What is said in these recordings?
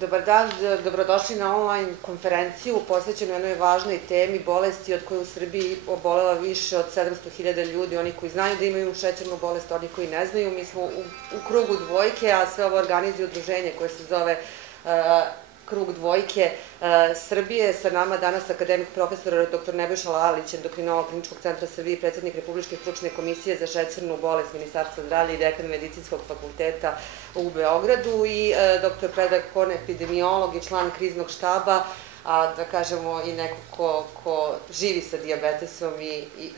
Dobar dan, dobrodošli na online konferenciju posvećenu jednoj važnoj temi bolesti od koje u Srbiji obolela više od 700.000 ljudi, oni koji znaju da imaju šećernu bolest, oni koji ne znaju. Mi smo u krugu dvojke, a sve ovo organizuje udruženje koje se zove Krug dvojke Srbije. Sa nama danas akademik profesor dr. Nebojša Lalić, endokrinolog Kliničkog centra Srbije i predsednik Republičke stručne komisije za šećernu bolest Ministarstva zdravlja i dekan Medicinskog fakulteta u Beogradu i dr. Predrag Kon, epidemiolog i član kriznog štaba, a da kažemo i neko ko živi sa dijabetesom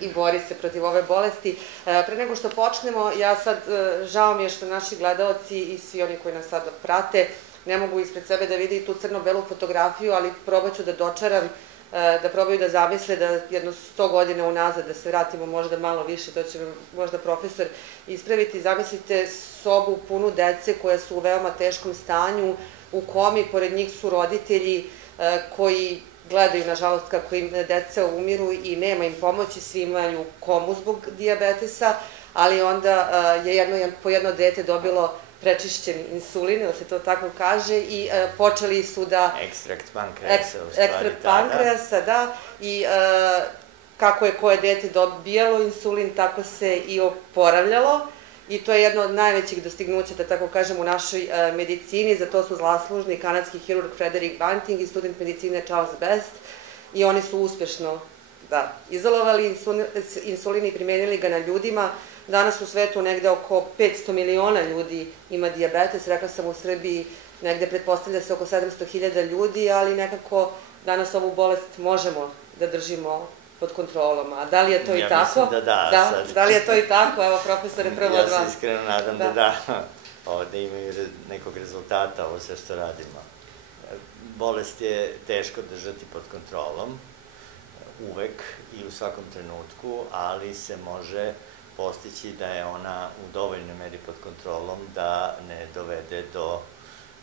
i bori se protiv ove bolesti. Pre nego što počnemo, ja sad, žao mi je što naši gledaoci i svi oni koji nas sada prate ne mogu ispred sebe da vide i tu crno-belu fotografiju, ali probat ću da dočaram, da probaju da zamisle da jedno 100 godina unazad, da se vratimo možda malo više, to će možda profesor ispraviti. Zamislite sobu punu dece koja su u veoma teškom stanju, u komi, pored njih su roditelji koji gledaju, nažalost, kako im deca umiru i nema im pomoći, svi imaju komu zbog dijabetesa, ali onda je po jedno dete dobilo prečišćen insulin, ili se to tako kaže, i počeli su da... Ekstrakt pankreasa, u stvari, Ekstrakt pankreasa, da, i kako je koje dete dobijalo insulin, tako se i oporavljalo, i to je jedno od najvećih dostignuća, da tako kažem, u našoj medicini. Za to su zaslužni kanadski hirurg Frederick Banting i student medicine Charles Best, i oni su uspešno izolovali insulin i primenili ga na ljudima. Danas u svetu negde oko 500 miliona ljudi ima dijabetes, rekla sam u Srbiji negde pretpostavlja se oko 700.000 ljudi, ali nekako danas ovu bolest možemo da držimo pod kontrolom. A da li je to i tako? Ja mislim da da. Da li je to i tako? Evo, profesore, prvo od vas. Ja se iskreno nadam da imaju nekog rezultata ovo sve što radimo. Bolest je teško držati pod kontrolom, uvek i u svakom trenutku, ali se može postići da je ona u dovoljnoj meri pod kontrolom da ne dovede do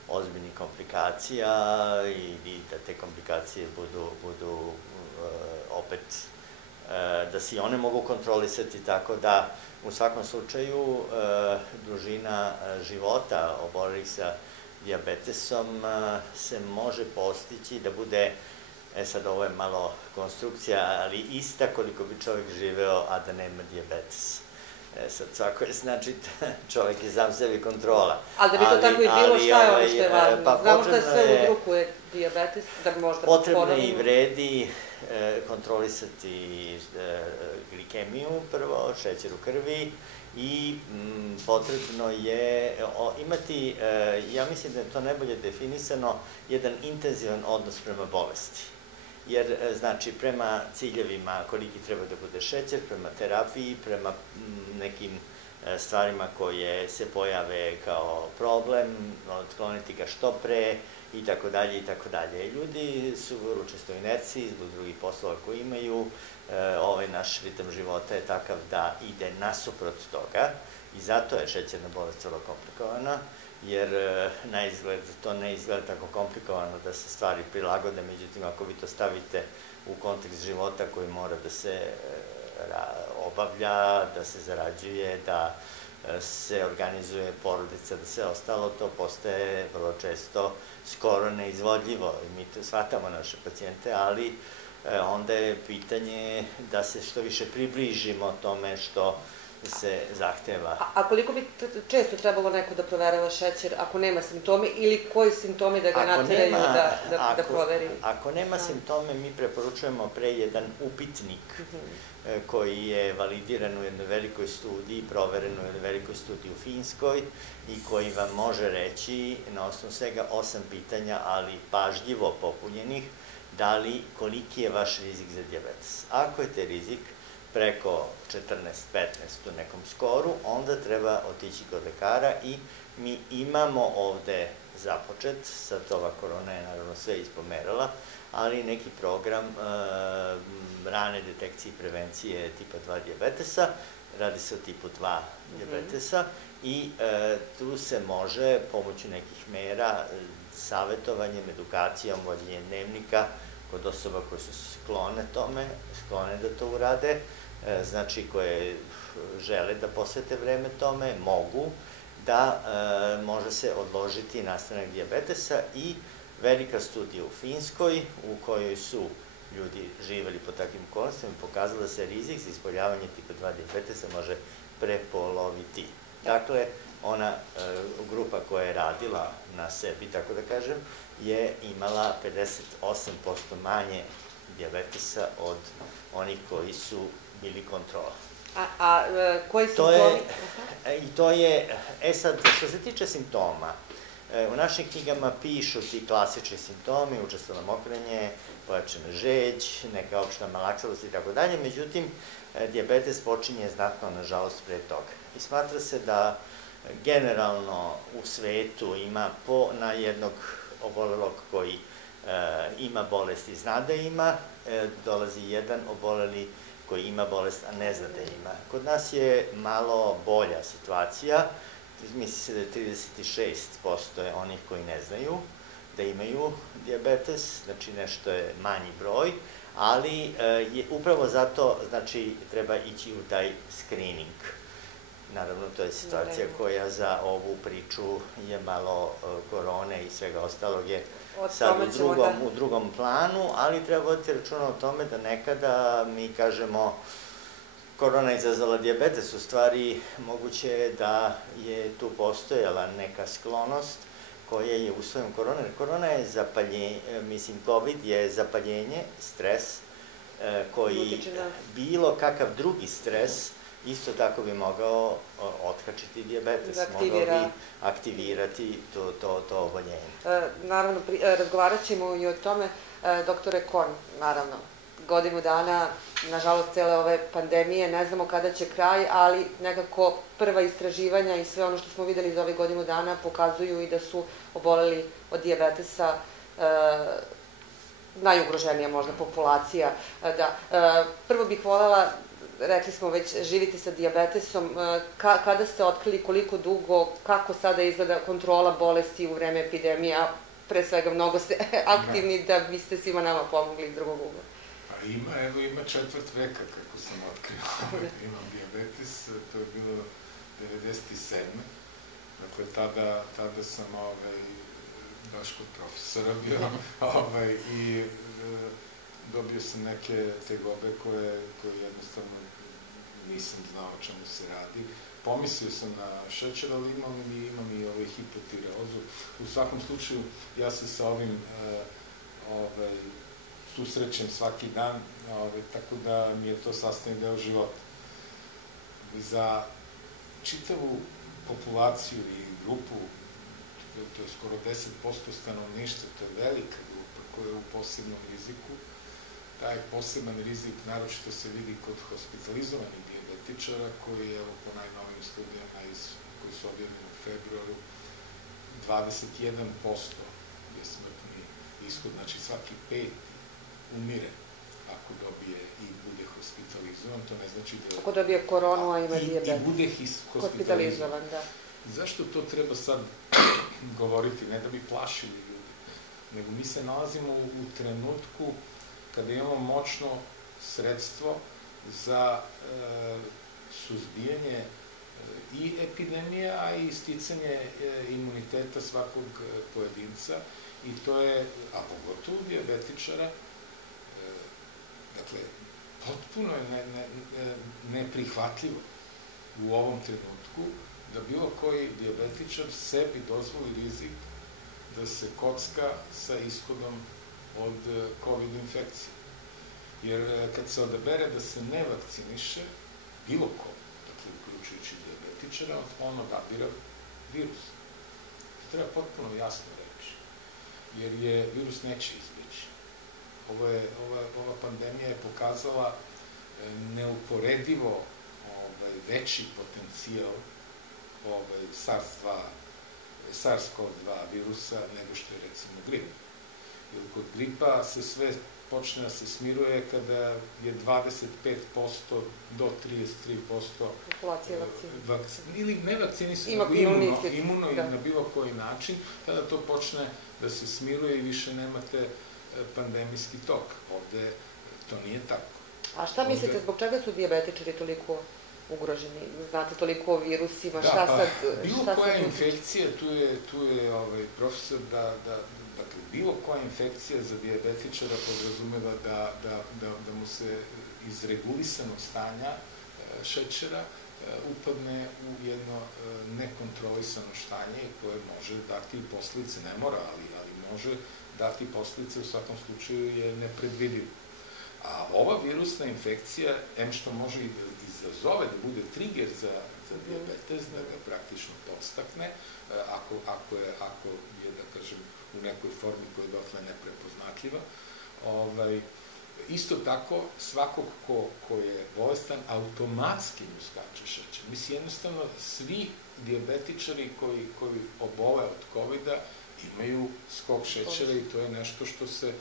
ozbiljnih komplikacija i da te komplikacije budu opet, da se i one mogu kontrolisati, tako da u svakom slučaju dužina života obolelih sa dijabetesom se može postići da bude, sad ovo je malo konstrukcija, ali ista koliko bi čovjek živeo, a da nema dijabetes. Sad, svako je, znači, čovjek je sam sebi kontrola. Ali da bi to tako i bilo, šta je ono što je važno? Znamo što je sve uzrokuje dijabetes, da bi možda potrebno je i vredi kontrolisati glikemiju prvo, šećer u krvi, i potrebno je imati, ja mislim da je to najbolje definisano, jedan intenzivan odnos prema bolesti. Jer, znači, prema ciljevima koliki treba da bude šećer, prema terapiji, prema nekim stvarima koje se pojave kao problem, otkloniti ga što pre, i tako dalje, i tako dalje. Ljudi su vrlo često u inerciji zbog drugih poslova koje imaju, ovaj naš ritam života je takav da ide nasuprot toga, i zato je šećerna bolest vrlo komplikovana, jer na izgled to ne izgleda tako komplikovano da se stvari prilagode, međutim ako vi to stavite u kontekst života koji mora da se obavlja, da se zarađuje, da se organizuje porodica, da sve ostalo, to postaje vrlo često skoro neizvodljivo. Mi to shvatamo naše pacijente, ali onda je pitanje da se što više približimo tome što se zahteva. A koliko bi često trebalo neko da proverava šećer ako nema simptome, ili koji simptomi da ga nateraju da proveri? Ako nema simptome, mi preporučujemo pre jedan upitnik koji je validiran u jednoj velikoj studiji, proveren u jednoj velikoj studiji u Finskoj, i koji vam može reći na osnovu svega 8 pitanja, ali pažljivo popunjenih, da li, koliki je vaš rizik za dijabetes. Ako je te rizik preko 14-15 u nekom skoru, onda treba otići kod lekara, i mi imamo ovde započet, sad ova korona je naravno sve ispomerala, ali neki program rane detekcije i prevencije tipa 2 dijabetesa, radi se o tipu 2 dijabetesa, i tu se može pomoću nekih mera, savetovanjem, edukacijom, vođenjem dnevnika kod osoba koje su sklone tome, sklone da to urade, znači koje žele da posvete vreme tome, mogu da može se odložiti nastanak dijabetesa i velika studija u Finskoj u kojoj su ljudi živeli pod takvim okolnostima i pokazala da se rizik za ispoljavanje tipa 2 dijabetesa može prepoloviti. Dakle, ona grupa koja je radila na sebi, tako da kažem, je imala 58% manje dijabetesa od onih koji su bili kontrola. A koji simptomi? I to je, sad, što se tiče simptoma, u našim knjigama pišu ti klasični simptomi, učestalo mokrenje, pojačana žeđ, neka opšta malaksalost i tako dalje, međutim, dijabetes počinje znatno, nažalost, pre toga. I smatra se da generalno u svetu ima na jednog obolelog koji ima bolest i zna da ima, dolazi jedan oboleli koji ima bolest, a ne zna da ima. Kod nas je malo bolja situacija, misli se da je 36% je onih koji ne znaju da imaju dijabetes, znači nešto je manji broj, ali upravo zato, znači, treba ići u taj screening. Naravno, to je situacija koja za ovu priču je malo korone i svega ostalog je sad u drugom planu, ali treba voditi računa o tome da nekada mi kažemo korona je izazvala dijabetes, u stvari moguće je da je tu postojala neka sklonost koja je uslovim korona. Korona je zapaljenje, mislim, COVID je zapaljenje, stres, koji bilo kakav drugi stres isto tako bi mogao otkačiti dijabetes, mogao bi aktivirati to oboljenje. Naravno, razgovarat ćemo i o tome, doktore Korn, naravno, godinu dana, nažalost, cele ove pandemije, ne znamo kada će kraj, ali nekako prva istraživanja i sve ono što smo videli za ove godinu dana pokazuju i da su oboleli od dijabetesa najugroženija možda populacija. Prvo bih voljela, rekli smo već, živite sa dijabetesom, kada ste otkrili, koliko dugo, kako sada izgleda kontrola bolesti u vreme epidemije, a pre svega mnogo ste aktivni da biste svima nama pomogli iz drugog ugla? Ima četvrt veka kako sam otkrio. Imam dijabetes, to je bilo 97. Dakle, tada sam baš kod profesora bio i dobio sam neke tegobe koje jednostavno nisam znao o čemu se radi. Pomislio sam na šećer, ali imam i hipotireozu. U svakom slučaju, ja se sa ovim susrećem svaki dan, tako da mi je to sastavni deo života. Za čitavu populaciju i grupu, to je skoro 10% stanovništva, to je velika grupa koja je u posebnom riziku. Taj poseban rizik naročito se vidi kod hospitalizovanih dijabetičara, koji je, po najnovijim studijama koji su objavljeni u februaru, 21% je smrtni ishod, znači svaki 5 umire ako dobije i bude hospitalizovan, to ne znači da... Ako dobije koronu, a ima dijabetes. I bude hospitalizovan, da. Zašto to treba sad govoriti? Ne da bi plašili ljudi, nego mi se nalazimo u trenutku kada imamo moćno sredstvo za suzbijanje i epidemije, a i sticanje imuniteta svakog pojedinca, i to je, a pogotovo dijabetičara, dakle, potpuno je neprihvatljivo u ovom trenutku da bilo koji dijabetičar sebi dozvoli rizik da se kocka sa ishodom od COVID infekcije. Jer kad se odabere da se ne vakciniše, bilo ko, dakle, uključujući dijabetičara, on odabira virus. To treba potpuno jasno reći, jer je virus neće izbeći. Ova pandemija je pokazala neuporedivo veći potencijal SARS-CoV-2 virusa nego što je, recimo, grip. Jer kod gripa se sve počne da se smiruje kada je 25% do 33% populacije ili ne vakcinisano, imuno ili na bilo koji način, tada to počne da se smiruje i više nemate pandemijski tok. Ovde to nije tako. A šta mislite, zbog čega su dijabetičari toliko ugroženi? Znate toliko o virusima, Da, šta sad... bilo koja infekcija, tu je profesor dakle, bilo koja infekcija za dijabetičara podrazumeva da mu se iz regulisanog stanja šećera upadne u jedno nekontrolisano stanje koje može dati posledice, ne mora, ali može dati posledice, u svakom slučaju je nepredvidivo. A ova virusna infekcija, što može i da izazove, da bude trigger za dijabetes, da ga praktično podstakne, ako je, da kažem, u nekoj formi koja je dotle neprepoznatljiva. Isto tako, svakog ko je bolestan, automatski mu skače šećer. Mislim, jednostavno, svi dijabetičari koji obole od COVID-a imaju skok šećera i to je nešto što se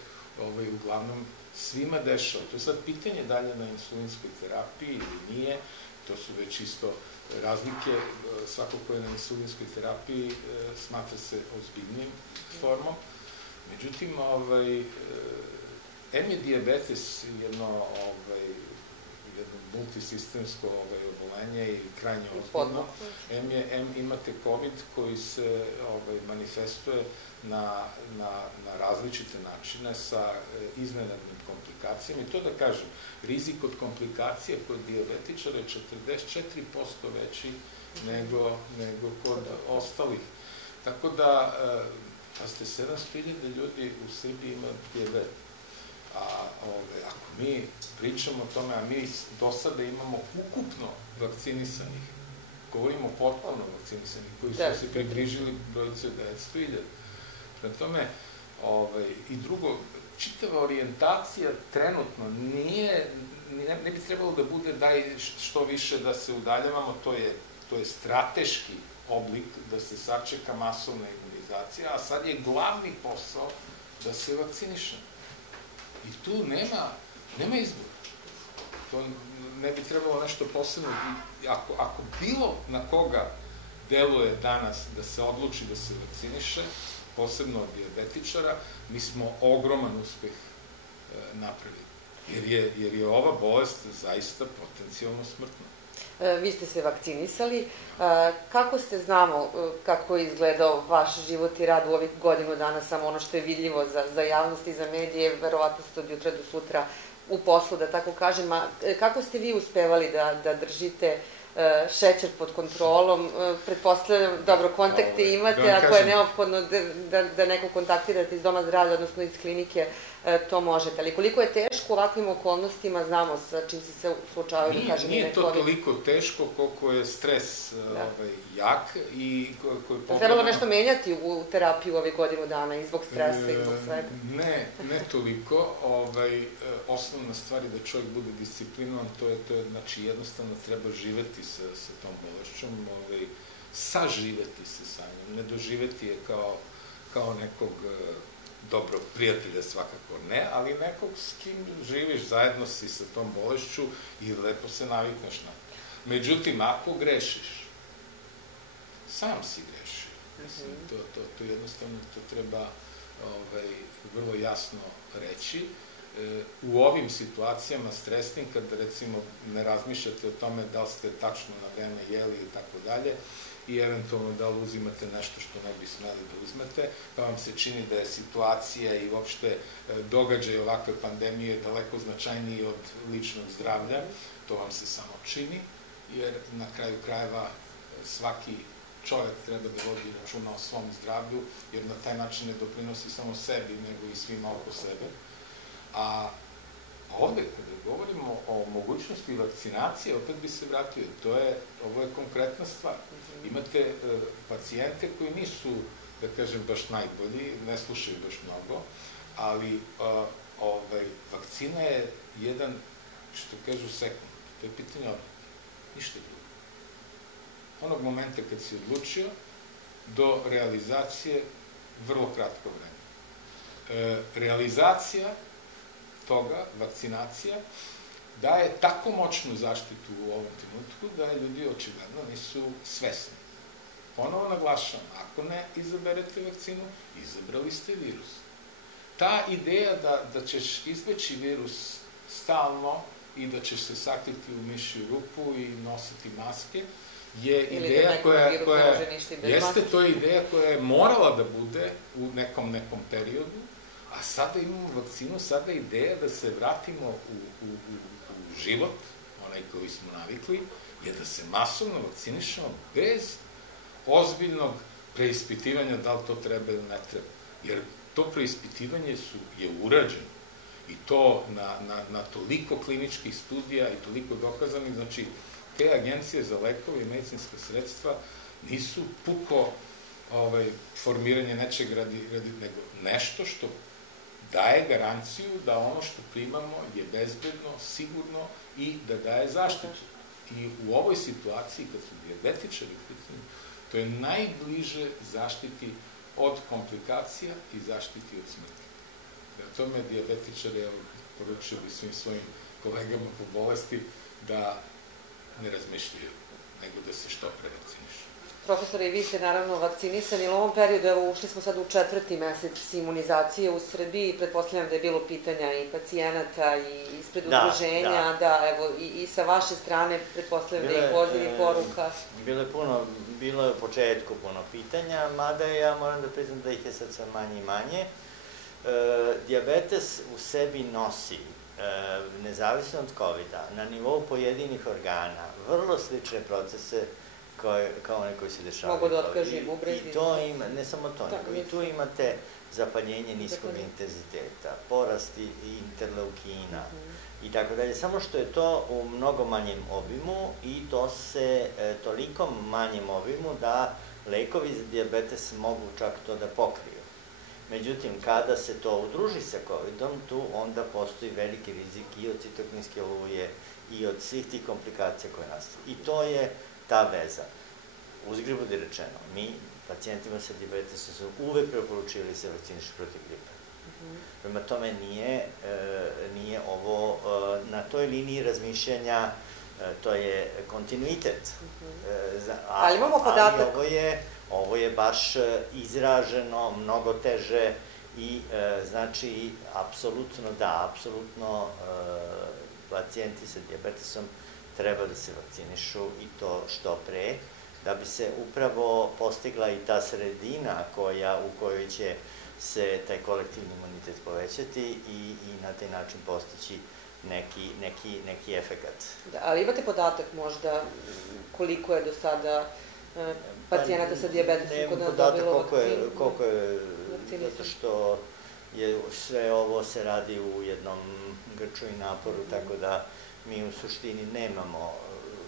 uglavnom svima dešava. To je sad pitanje dalje na insulinskoj terapiji ili nije, to su već isto razlike. Svako ko je na insulinskoj terapiji smatra se ozbiljnim formom. Međutim, je dijabetes jedno multisistemsko oboljenje i krajnje ozbiljno. Imate COVID koji se manifestuje na različite načine sa iznenadnim komplikacijama. I to da kažem, rizik od komplikacija kod dijabetičara je 44% veći nego kod ostalih. Tako da, pazite, 700.000 ljudi u Srbiji ima dijabetes. Ako mi pričamo o tome, a mi do sada imamo ukupno vakcinisanih, govorimo potpuno vakcinisanih, koji su se približili brojice 900.000. Prema tome, i drugo, čitava orijentacija trenutno ne bi trebalo da bude daj što više da se udaljavamo, to je strateški oblik da se sačeka masovna imunizacija, a sad je glavni posao da se vakcinišemo. I tu nema izbora. To ne bi trebalo nešto posebno. Ako bilo na koga deluje danas da se odluči da se vakciniše, posebno od dijabetičara, mi smo ogroman uspeh napravili. Jer je ova bolest zaista potencijalno smrtna. Vi ste se vakcinisali. Kako znamo kako je izgledao vaš život i rad u ovih godinu dana, samo ono što je vidljivo za javnost i za medije, verovatno ste od jutra do sutra u poslu, da tako kažem. Kako ste vi uspevali da držite šećer pod kontrolom? Pretpostavljam, dobro, kontakte imate, ako je neophodno da nekog kontaktirate iz doma zdravlja, odnosno iz klinike, to možete. Ali koliko je teško u ovakvim okolnostima, znamo sa čim se suočavaju, da kažem, nije to toliko teško koliko je stres jak i koji je... Trebalo nešto menjati u terapiju ovih godinu dana i zbog stresa i zbog svega? Ne toliko. Osnovna stvar je da čovjek bude disciplinovan, to je, znači, jednostavno treba živeti sa tom bolešćom, saživeti se sa njom, ne doživeti je kao nekog dobrog prijatelja, svakako ne, ali nekog s kim živiš, zajedno si sa tom bolešću i lepo se navikneš na to. Međutim, ako grešiš, sam si grešio. To jednostavno treba vrlo jasno reći. U ovim situacijama stresnim, kad recimo ne razmišljate o tome da li ste tačno na vreme jeli i tako dalje, i eventualno da li uzimate nešto što ne bi smeli da uzmete, pa vam se čini da je situacija i uopšte događaj ovakve pandemije daleko značajniji od ličnog zdravlja, to vam se samo čini, jer na kraju krajeva svaki čovjek treba da vodi računa o svom zdravlju, jer na taj način ne doprinosi samo sebi, nego i svima oko sebe. A ovde, kada govorimo o mogućnosti vakcinacije, opet bi se vratio, ovo je konkretna stvar. Imate pacijente koji nisu, da kažem, baš najbolji, ne slušaju baš mnogo, ali vakcina je jedan, što kažu, sekund. To je pitanje odmah. Ništa drugo. Onog momenta kad si odlučio, do realizacije vrlo kratko vreme. Realizacija toga, vakcinacija, daje tako moćnu zaštitu u ovom trenutku da ljudi očigledno nisu svesni. Ponovo naglašavam, ako ne izaberete vakcinu, izabrali ste virus. Ta ideja da ćeš izbeći virus stalno i da ćeš se sakriti u mišju rupu i nositi maske, je ili ideja da koja može ništa i bez jeste, maske. to je ideja koja je morala da bude u nekom periodu, a sada imamo vakcinu, sada je ideja da se vratimo u život, onaj koji smo navikli, je da se masovno vakcinišemo bez ozbiljnog preispitivanja da li to treba ili ne treba. Jer to preispitivanje je urađeno i to na toliko kliničkih studija i toliko dokazanih, znači te agencije za lekove i medicinska sredstva nisu puko formiranje nečeg nego nešto što daje garanciju da ono što primamo je bezbedno, sigurno i da daje zaštitu. I u ovoj situaciji, kad su dijabetičari u pitanju, to je najbliže zaštiti od komplikacija i zaštiti od smrti. Da tome dijabetičari, poručio bi svim svojim kolegama po bolesti, da ne razmišljaju, nego da se što pre vakcinišu. Profesore, i vi ste naravno vakcinisani, ali u ovom periodu, evo, ušli smo sad u 4. mesec imunizacije u Srbiji, pretpostavljam da je bilo pitanja i pacijenata i ispred udruženja, da, evo, i sa vaše strane, pretpostavljam da je i poziv i poruka. Bilo je u početku puno pitanja, mada ja moram da priznam da ih je sad sve manje i manje. Dijabetes u sebi nosi, nezavisno od COVID-a, na nivou pojedinih organa, vrlo slične procese kao one koji se dešavaju. Mogu da otkažem ubrezi. I to ima, ne samo to, nego i tu imate zapaljenje niskog intenziteta, porast interleukina i tako dalje. Samo što je to u mnogo manjem obimu i to se toliko manjem obimu da lekovi za dijabetes mogu čak to da pokriju. Međutim, kada se to udruži sa COVID-om, tu onda postoji veliki rizik i od citokrinske oluje i od svih tih komplikacija koje nastaju. I to je ta veza. Uzgred budi rečeno, mi pacijentima sa dijabetesom su uvek preporučili se vakcinišu protiv gripa. Prema tome nije ovo na toj liniji razmišljanja, to je kontinuitet. Ali imamo podatak. Ali ovo je baš izraženo, mnogo teže i znači, apsolutno da, apsolutno pacijenti sa dijabetesom treba da se vakcinišu i to što pre, da bi se upravo postigla i ta sredina u kojoj će se taj kolektivni imunitet povećati i na taj način postići neki efekat. Ali imate podatak možda koliko je do sada pacijenata sa dijabetesom kod nas dobilo vakcinu? Nemam podatak koliko je, zato što sve ovo se radi u jednom grču i naporu, tako da mi u suštini nemamo,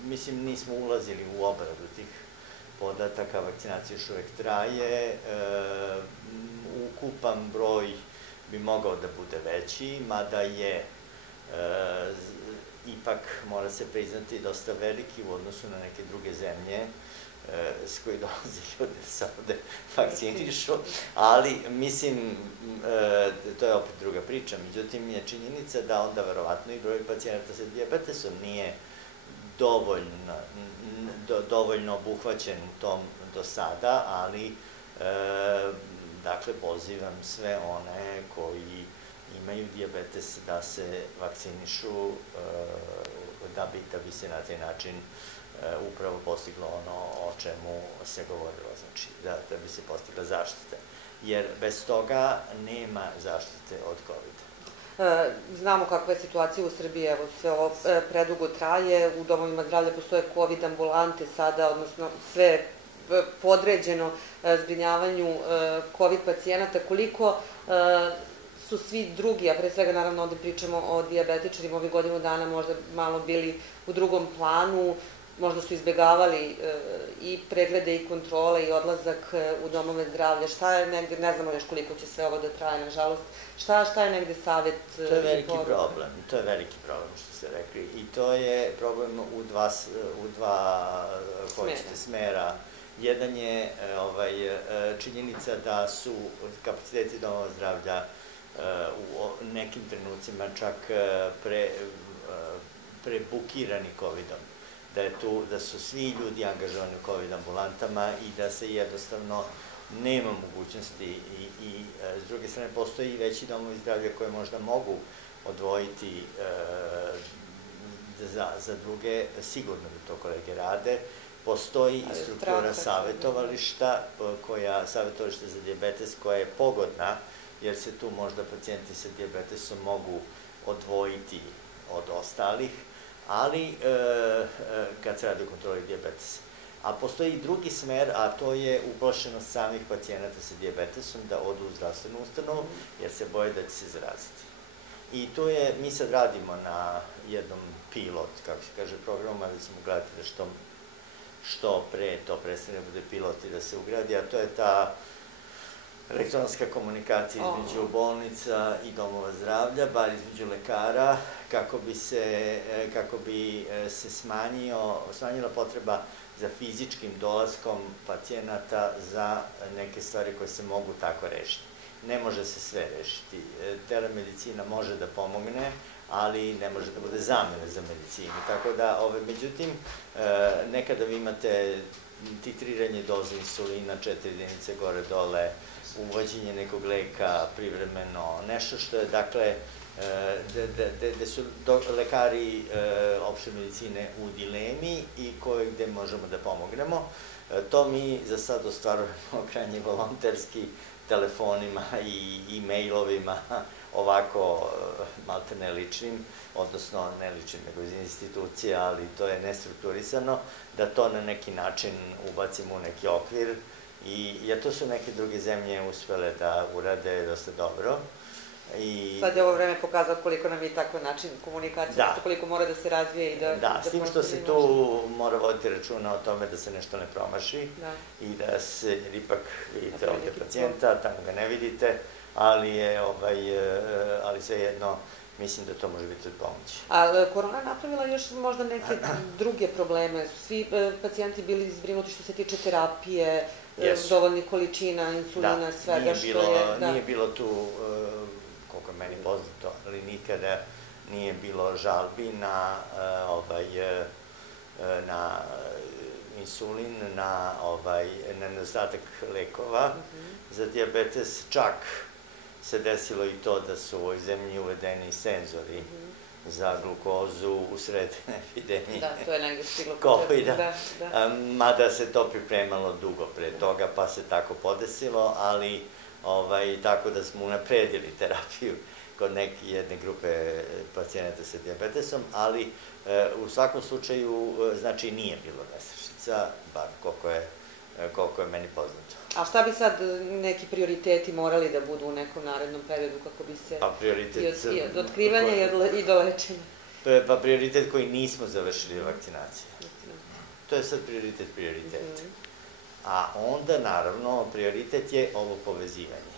mislim, nismo ulazili u obradu tih podataka, vakcinacija još uvek traje, ukupan broj bi mogao da bude veći, mada je ipak, mora se priznati, dosta veliki u odnosu na neke druge zemlje s koji dolaze ljudi da se ovde vakcinišu, ali mislim, to je opet druga priča, međutim je činjenica da onda verovatno i broj pacijenata sa dijabetesom nije dovoljno obuhvaćen tom do sada, ali dakle pozivam sve one koji imaju dijabetes da se vakcinišu da bi se na taj način upravo postiglo ono o čemu se govorilo, znači da bi se postigla zaštita, jer bez toga nema zaštite od COVID-a. Znamo kakva je situacija u Srbiji, evo sve ovo predugo traje, u domovima zdravlja postoje COVID ambulante sada, odnosno sve podređeno zbrinjavanju COVID pacijenata, koliko su svi drugi, a pre svega naravno ovde pričamo o dijabetičarima, ovih godinu dana možda malo bili u drugom planu, možda su izbjegavali i preglede i kontrole i odlazak u domove zdravlja. Šta je negde, ne znamo još koliko će sve ovo da traje, nažalost, šta je negde savjet? To je veliki problem, to je veliki problem što ste rekli i to je problem u dva smera. Jedan je činjenica da su kapaciteti domova zdravlja u nekim trenucima čak prebukirani COVID-om. Da su svi ljudi angažovani u COVID ambulantama i da se jednostavno nema mogućnosti i s druge strane postoji i veći domovi zdravlja koje možda mogu odvojiti za druge, sigurno da to kolege rade. Postoji i struktura savjetovališta, savjetovališta za dijabetes koja je pogodna, jer se tu možda pacijenti sa dijabetesom mogu odvojiti od ostalih, ali kad se radi o kontroli dijabetesa. A postoji i drugi smer, a to je uplašenost samih pacijenata sa dijabetesom da odu u zdravstvenu ustanovu, jer se boje da će se zaraziti. I to je, mi sad radimo na jednom pilot, kako se kaže, programu, ali ćemo gledati da što pre to prestane da bude pilot i da se ugradi, a to je ta elektronska komunikacija između bolnica i domova zdravlja, bar između lekara, kako bi se smanjila potreba za fizičkim dolaskom pacijenata za neke stvari koje se mogu tako rešiti. Ne može se sve rešiti. Telemedicina može da pomogne, ali ne može da bude zamena za medicinu. Tako da, međutim, nekada vi imate titriranje doze insulina, 4 jedinice gore-dole, uvođenje nekog leka privremeno, nešto što je, dakle, gde su lekari opšte medicine u dilemi i gde možemo da pomognemo. To mi za sad ostvarujemo krajnje volonterski, telefonima i e-mailovima, ovako malte ne ličnim, odnosno ne ličnim nego iz institucija, ali to je nestrukturisano, da to na neki način ubacimo u neki okvir, jer to su neke druge zemlje uspele da urade dosta dobro. Sad je ovo vreme pokazao koliko nam je takav način komunikacije, koliko mora da se razvije i da... Da, s tim što se tu mora voditi računa o tome da se nešto ne promaši i da se, jer ipak vidite ovde pacijenta, tamo ga ne vidite, ali svejedno mislim da to može biti od pomoći. A korona je napravila još možda neke druge probleme. Svi pacijenti bili zbrinuti što se tiče terapije, dovoljnih količina, insulina, svega što je... Nije bilo tu, koliko je meni poznato, ali nikada nije bilo žalbi na insulin, na nedostatak lekova za dijabetes. Čak se desilo i to da su u ovoj zemlji uvedeni senzori za glukozu u sred epidemije. Da, to je negdje stiglo. COVID-a. Mada se to pripremalo dugo pre toga, pa se tako podesilo, ali tako da smo unapredili terapiju kod jedne grupe pacijenata sa dijabetesom, ali u svakom slučaju, znači, nije bilo nesrećica, bar koliko je meni poznato. A šta bi sad neki prioriteti morali da budu u nekom narednom periodu kako bi se i od otkrivanja i do lečenja? Pa prioritet koji nismo završili je vakcinacija. To je sad prioritet. A onda, naravno, prioritet je ovo povezivanje.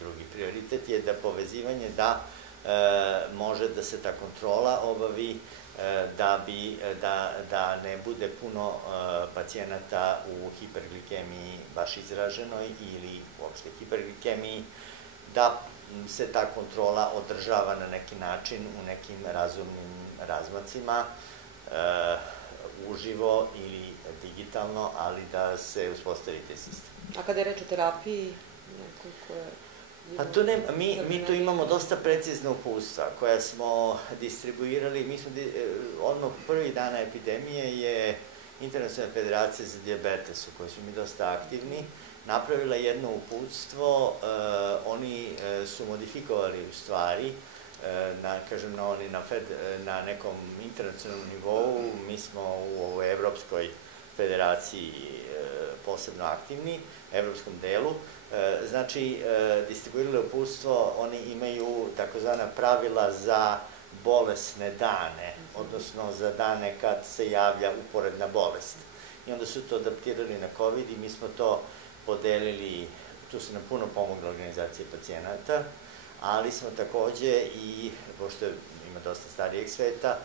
Drugi prioritet je da povezivanje može da se ta kontrola obavi, da ne bude puno pacijenata u hiperglikemiji baš izraženoj ili uopšte hiperglikemiji, da se ta kontrola održava na neki način u nekim razumnim razmacima, uživo ili digitalno, ali da se uspostavi taj sistem. A kada je reč o terapiji, nekoliko je... Pa mi tu imamo dosta precizna uputstva koja smo distribuirali. Mi smo, odmah prvi dana epidemije je Internacionalna federacija za dijabetes, u kojoj smo mi dosta aktivni, napravila jedno uputstvo. Oni su modifikovali u stvari, na nekom internacionalnom nivou. Mi smo u ovoj Evropskoj federaciji posebno aktivni, evropskom delu. Znači, distribuirali uputstvo, oni imaju takozvana pravila za bolesne dane, odnosno za dane kad se javlja uporedna bolest. I onda su to adaptirali na COVID i mi smo to podelili, tu su nam puno pomogla organizacije pacijenata, ali smo takođe i, pošto ima dosta starijeg sveta,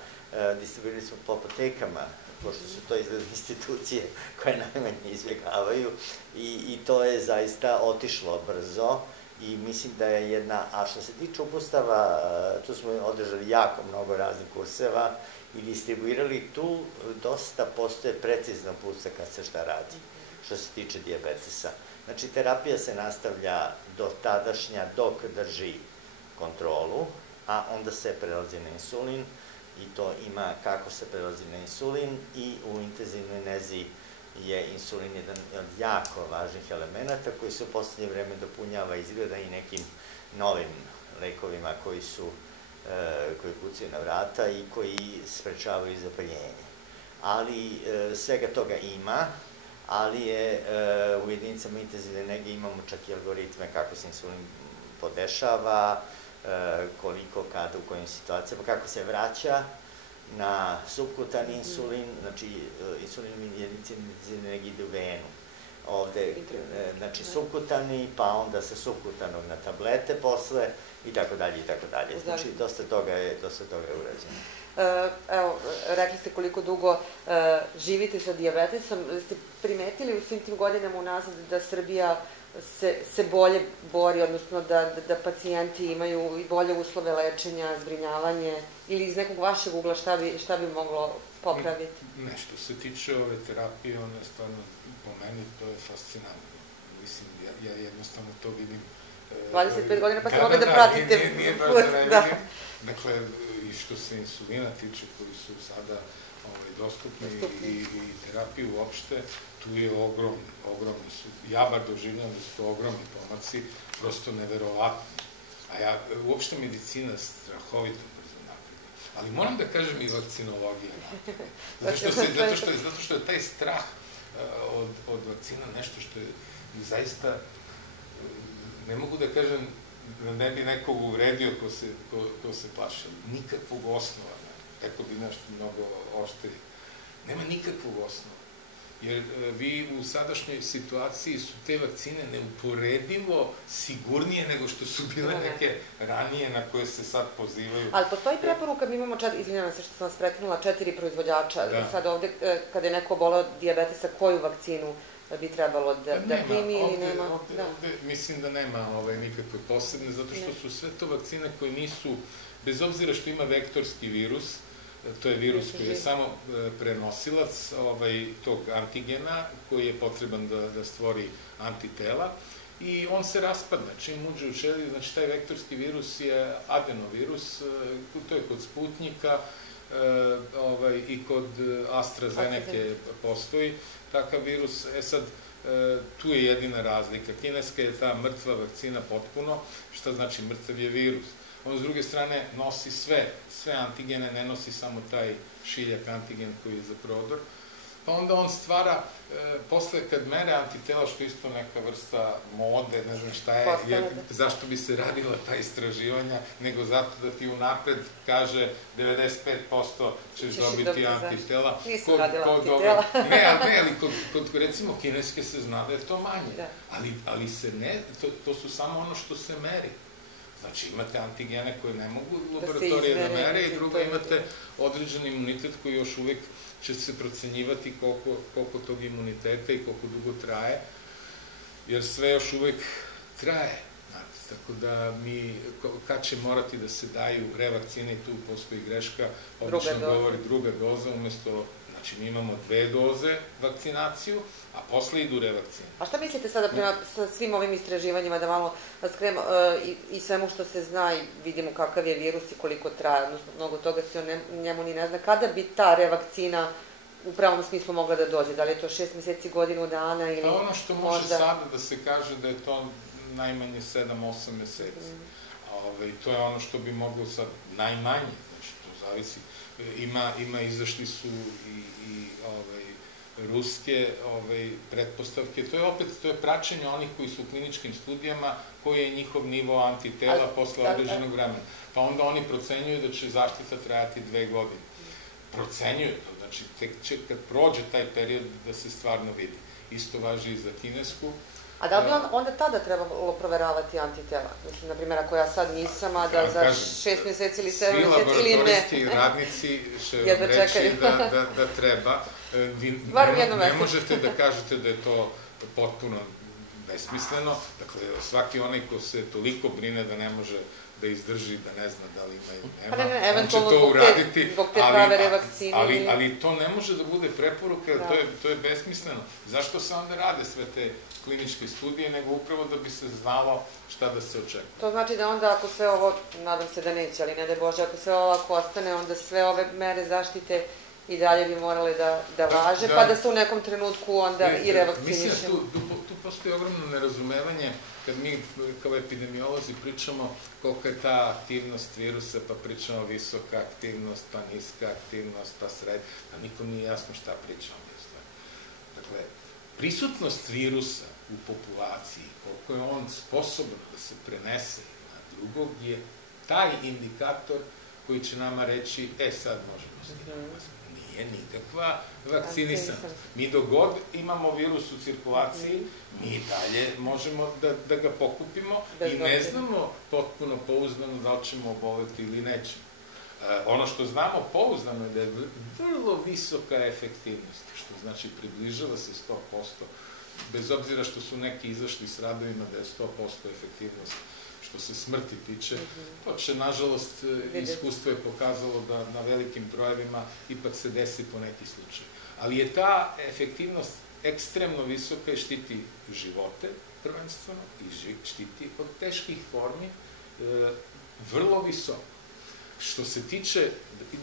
distribuirali smo po apotekama, pošto su to izgleda institucije koje najmanje izbjegavaju i to je zaista otišlo brzo i mislim da je jedna, a što se tiče upustava, tu smo održali jako mnogo raznih kurseva i distribuirali tu, dosta postoje precizna uputstva kad se šta radi, što se tiče dijabetesa. Znači, terapija se nastavlja do tadašnja dok drži kontrolu, a onda se prelazi na insulin i to ima kako se prelazi na insulin i u intenzivnoj nezi je insulin jedan od jako važnih elemenata koji se u poslednje vreme dopunjava izgleda i nekim novim lekovima koji kucaju na vrata i koji sprečavaju zapaljenje. Ali svega toga ima, ali je u jedinicama intenzivne nege imamo čak i algoritme kako se insulin podešava, koliko, kada, u kojim situacijama, kako se vraća na supkutani insulin, znači insulin jedinice intenzivne nege ide u venu. Ovde, znači supkutani, pa onda sa supkutanog na tablete posle i tako dalje i tako dalje. Znači, dosta toga je urađeno. Evo, rekli ste koliko dugo živite sa dijabetesom. Ste primetili u svim tim godinama unazad da Srbija se bolje bori, odnosno da pacijenti imaju i bolje uslove lečenja, zbrinjavanje, ili iz nekog vašeg ugla šta bi moglo popraviti? Nešto se tiče ove terapije, ona je stvarno, po meni, to je fascinantno. Mislim, ja jednostavno to vidim. 25 godina pa ste mogli da pratite. Nije baš da ne vidim. Dakle, i što se insulina tiče, koji su sada dostupni i terapije uopšte, tu je ogromni su. Ja bar doživljam da su to ogromni pomaci, prosto neverovatni. A ja, uopšte medicina strahovito brzo napreduje. Ali moram da kažem i vakcinologija napreduje. Zato što je taj strah od vakcina nešto što je zaista, ne mogu da kažem da ne bi nekog uvredio ko se plaša. Nikakvog osnova, tako bi nešto mnogo oštrije. Nema nikakvog osnova. Jer vi u sadašnjoj situaciji su te vakcine neuporedivo sigurnije nego što su bile neke ranije na koje se sad pozivaju. Ali postoji preporuka, mi imamo, izvinjavam se što sam vas prekinula, 4 proizvođača. Sad ovde, kada je neko oboleo od dijabetesa, koju vakcinu bi trebalo da primi ili nema? Ovde mislim da nema nikakve posebne, zato što su sve to vakcine koje nisu, bez obzira što ima vektorski virus, to je virus koji je samo prenosilac tog antigena koji je potreban da stvori antitela i on se raspadne čim uđe u ćeliju. Znači, taj vektorski virus je adenovirus, to je kod Sputnjika i kod AstraZeneke postoji takav virus. Sad, tu je jedina razlika. Kineska je ta mrtva vakcina potpuno, šta znači mrtav je virus. On s druge strane nosi sve antigene, ne nosi samo taj šiljak antigen koji je za prodor. Pa onda on stvara, posle kad mere antitela, što je isto neka vrsta mode, ne znam šta je, zašto bi se radila ta istraživanja, nego zato da ti unapred kaže 95% ćeš dobiti antitela. Nisam radila antitela. Ne, ali kod recimo kineske se zna da je to manje. Ali se ne, to su samo ono što se meri. Znači, imate antigene koje ne mogu laboratorije da mere i drugo imate određen imunitet koji još uvek će se procenjivati koliko tog imuniteta i koliko dugo traje, jer sve još uvek traje. Tako da mi, kad će morati da se daju revakcine, i tu postoji greška, obično govori druga doza, umesto, znači mi imamo 2 doze vakcinaciju, a posle idu revakcine. A šta mislite sada sa svim ovim istraživanjima, da malo skrenemo i svemu što se zna i vidimo kakav je virus i koliko traje, odnosno mnogo toga se o njemu ni ne zna, kada bi ta revakcina u pravom smislu mogla da dođe? Da li je to 6 meseci, godinu dana ili možda... Ono što može sada da se kaže da je to najmanje 7-8 meseci. To je ono što bi moglo sad najmanje, znači to zavisi. Izašli su i ruske pretpostavke. To je praćenje onih koji su u kliničkim studijama, koji je njihov nivo antitela posle određenog vremena. Pa onda oni procenjuju da će zaštita trajati 2 godine. Procenjuju to, znači tek će kad prođe taj period da se stvarno vidi. Isto važi i za kinesku. A da li bi onda tada trebalo proveravati antitela? Mislim, na primjer, ako ja sad nisam, a da za 6 meseci ili 7 meseci ili ne... Svi laboratorijski radnici će vam reći da treba. Vi ne možete da kažete da je to potpuno besmisleno. Dakle, svaki onaj ko se toliko brine da ne može da izdrži, da ne zna da li ima ili Pa nema, ne, on će to uraditi, zbog te prave vakcine. ali to ne može da bude preporuka, to je besmisleno. Zašto se onda rade sve te kliničke studije, nego upravo da bi se znalo šta da se očekuje. To znači da onda ako sve ovo, nadam se da neće, ali ne daj Bože, ako sve ovo ako ostane, onda sve ove mere zaštite i dalje bi morale da važe, pa da se u nekom trenutku onda i revakcinišemo. Mislim, tu postoji ogromno nerazumevanje kad mi kao epidemiolozi pričamo kolika je ta aktivnost virusa, pa pričamo visoka aktivnost, pa niska aktivnost, pa sred, a nikom nije jasno šta pričamo. Dakle, prisutnost virusa u populaciji, koliko je on sposoban da se prenese na drugog, je taj indikator koji će nama reći, sad možemo skinuti. Nije nikakva vakcinisanost. Mi dok god imamo virus u cirkulaciji, mi dalje možemo da ga pokupimo i ne znamo potpuno pouzdano da li ćemo oboleti ili nećemo. Ono što znamo pouzdano je da je vrlo visoka efektivnost, što znači približava se 100%, bez obzira što su neki izašli s radovima da je 100% efektivnost što se smrti tiče, to će, nažalost, iskustvo je pokazalo da na velikim brojevima ipak se desi po neki slučaj. Ali je ta efektivnost ekstremno visoka i štiti živote, prvenstveno, i štiti od teških formi, vrlo visoko. Što se tiče,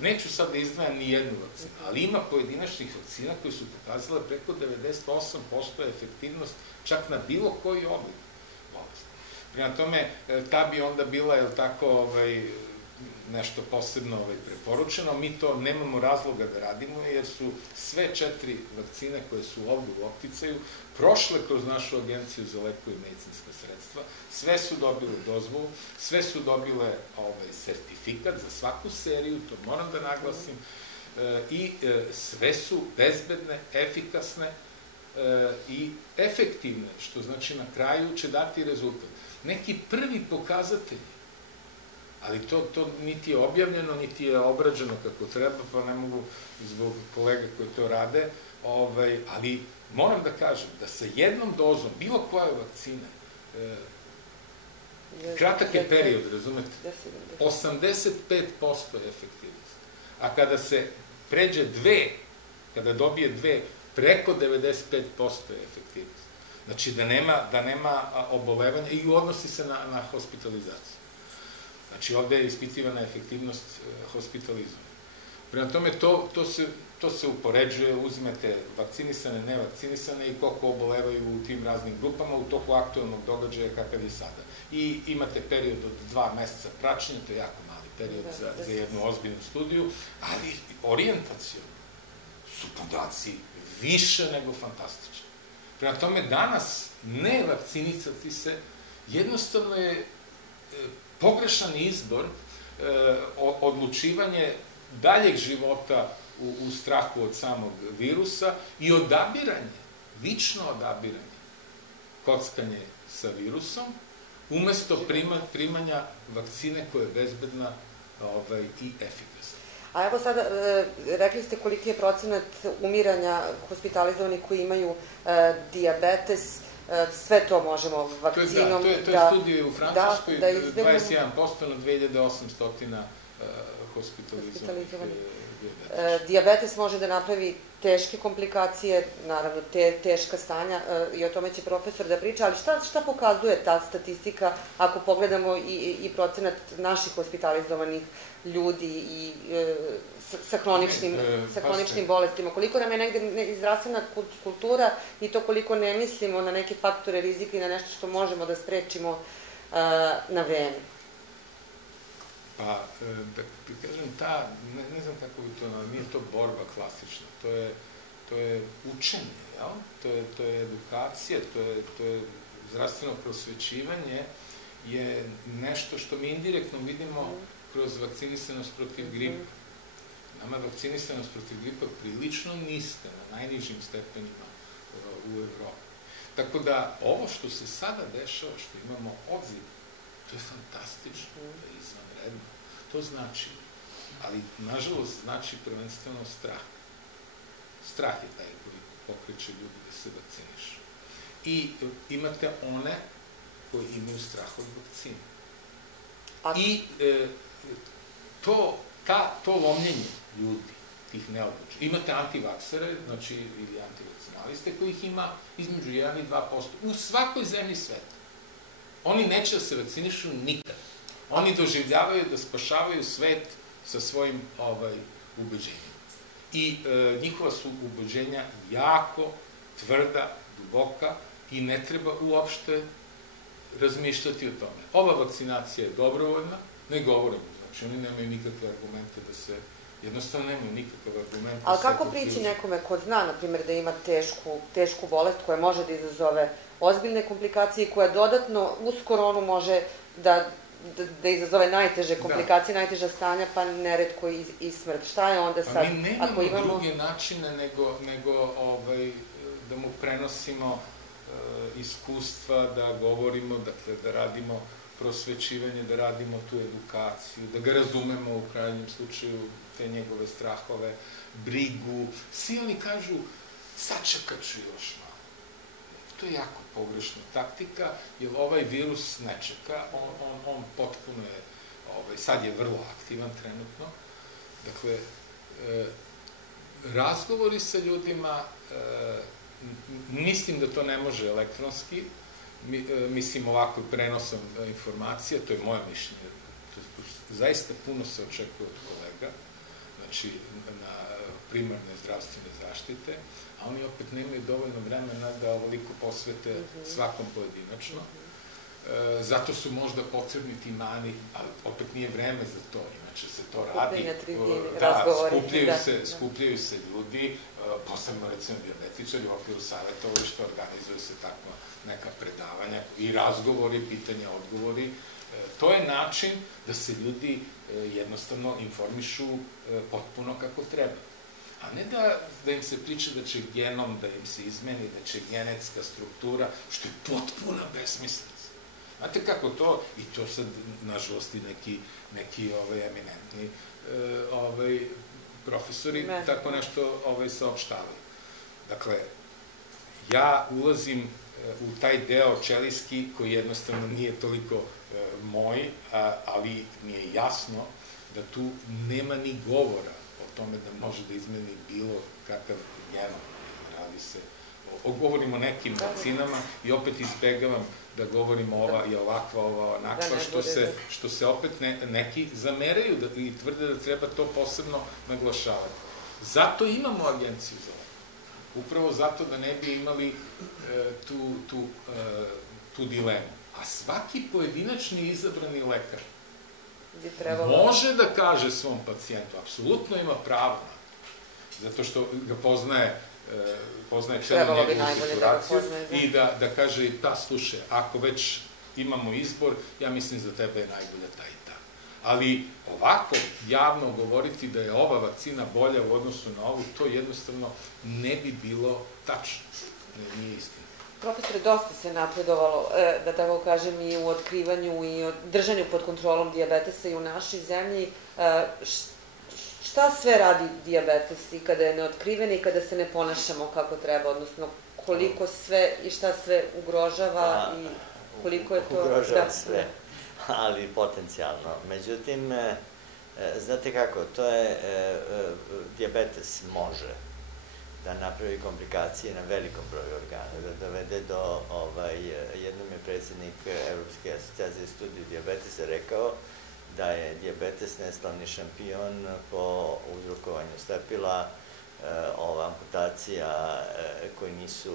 neću sad da izdvajam ni jednu vakcinu, ali ima pojedinačnih vakcina koji su pokazale preko 98% efektivnost čak na bilo koji oblik bolesti. Prema tome, ta bi onda bila, jel tako, nešto posebno preporučeno. Mi to nemamo razloga da radimo, jer su sve 4 vakcine koje su ovde u opticaju prošle kroz našu agenciju za lekove i medicinska sredstva, sve su dobile dozvolu, sve su dobile sertifikat za svaku seriju, to moram da naglasim, i sve su bezbedne, efikasne i efektivne, što znači na kraju će dati rezultat. Neki prvi pokazatelji, ali to niti je objavljeno, niti je obrađeno kako treba, pa ne mogu zbog kolega koji to rade, ali moram da kažem da sa jednom dozom, bilo koje vakcine, kratak je period, razumete, 85% je efektivnost. A kada se pređe 2, kada dobije 2, preko 95% je efektivnost. Znači da nema obolevanja i odnosi se na hospitalizaciju. Znači ovde je ispitivana efektivnost hospitalizovanja. Prema tome, to se upoređuje, uzmete vakcinisane, nevakcinisane i koliko obolevaju u tim raznim grupama u toku aktualnog događaja kakav je sada. I imate period od 2 meseca praćenja, to je jako mali period za jednu ozbiljnu studiju, ali orijentacijalno su podaci više nego fantastični. Prema tome, danas ne vakcinisati se jednostavno je pogrešan izbor, odlučivanje daljeg života u strahu od samog virusa i odabiranje, lično odabiranje, kockanje sa virusom, umesto primanja vakcine koja je bezbedna i efikasna. A evo sada, rekli ste koliki je procenat umiranja hospitalizovanih koji imaju dijabetes, sve to možemo vakcinom da... To je studija u Francuskoj, 21% na 2800 hospitalizovanih. Dijabetes može da napravi teške komplikacije, naravno teška stanja, i o tome će profesor da priča, ali šta pokazuje ta statistika ako pogledamo i procenat naših hospitalizovanih ljudi i sa hroničnim bolestima, koliko nam je negde zdravstvena kultura i to koliko ne mislimo na neke faktore rizika i na nešto što možemo da sprečimo na vreme. Pa, da kažem, ne znam kako bi to, nije to borba klasična, to je učenje, to je edukacija, to je zdravstveno prosvećivanje, je nešto što mi indirektno vidimo kroz vakcinisanost protiv gripa. Nama je vakcinisanost protiv gripa prilično niska, na najnižim stepenima u Evropi. Tako da, ovo što se sada dešava, što imamo odziv, to je fantastično, to je izvanredno. To znači, ali nažalost znači prvenstveno strah. Strah je taj koji pokreće ljudi da se vakcinišu. I imate one koji imaju strah od vakcine. I to lomljenje ljudi, tih neodlučnih. Imate antivaksere, znači, ili antivakcinaliste, kojih ima između 1 i 2% u svakoj zemlji sveta. Oni neće da se vakcinišu nikad. Oni doživljavaju da spašavaju svet sa svojim ubeđenjima. I njihova su ubeđenja jako tvrda, duboka i ne treba uopšte razmišljati o tome. Ova vakcinacija je dobrovoljna, ne govorimo, znači oni nemaju nikakve argumente da se, jednostavno nemaju nikakav argument. Ali kako prići nekome ko zna, na primjer, da ima tešku bolest koja može da izazove ozbiljne komplikacije i koja dodatno uz koronu može da izazove najteže komplikacije, najteža stanja, pa neretko i smrt. Šta je onda sad? Pa mi nemamo druge načine nego da mu prenosimo iskustva, da govorimo, dakle, da radimo prosvećivanje, da radimo tu edukaciju, da ga razumemo u krajnjem slučaju, te njegove strahove, brigu. Svi oni kažu, sačekat ću još malo. To je jako pogrešna taktika, jer ovaj virus ne čeka, on potpuno je, sad je vrlo aktivan trenutno. Dakle, razgovori sa ljudima, mislim da to ne može elektronski, mislim ovako prenosom informacija, to je moje mišljenje, zaista puno se očekuje od kolega, znači na primarne zdravstvene zaštite, a oni opet nemaju dovoljno vremena da ovoliko posvete svakom pojedinačno. Zato su možda potrebni timani, ali opet nije vreme za to, inače se to radi. Skupljaju se ljudi, posebno recimo dijabetičari, u okviru savjetovališta, organizuje se takva neka predavanja i razgovori, pitanja, odgovori. To je način da se ljudi jednostavno informišu potpuno kako treba. A ne da im se priča da će genom da im se izmeni, da će genetska struktura, što je potpuna besmislica. Znate kako to, i to sad, nažalost, i neki eminentni profesori tako nešto saopštavaju. Dakle, ja ulazim u taj deo ćelijski koji jednostavno nije toliko moj, ali mi je jasno da tu nema ni govora o tome da može da izmeni bilo kakav genom. Radi se, govorimo o nekim vakcinama i opet izbegavam da govorimo ova je ovakva, ova onakva, što se opet neki zameraju i tvrde da treba to posebno naglašavati. Zato imamo agenciju za ovo. Upravo zato da ne bi imali tu dilemu. A svaki pojedinačni izabrani lekar može da kaže svom pacijentu, apsolutno ima pravo na to, zato što ga poznaje celu njegovu situaciju i da kaže, slušaj, ako već imamo izbor, ja mislim za tebe je najbolja ta i ta. Ali ovako javno govoriti da je ova vakcina bolja u odnosu na ovu, to jednostavno ne bi bilo tačno. Nije istina. Profesore, dosta se napredovalo, da tako kažem, i u otkrivanju i držanju pod kontrolom dijabetesa i u našoj zemlji. Šta sve radi dijabetes i kada je neotkriven i kada se ne ponašamo kako treba, odnosno koliko sve i šta sve ugrožava i koliko je to... Ugrožava sve, ali potencijalno. Međutim, znate kako, to je, dijabetes može da napravi komplikacije na velikom broju organa, da dovede do, jednom je predsjednik Evropske asocijacije za studiju dijabetesa rekao da je dijabetes neslavni šampion po uzrokovanju stepila, amputacija koji nisu,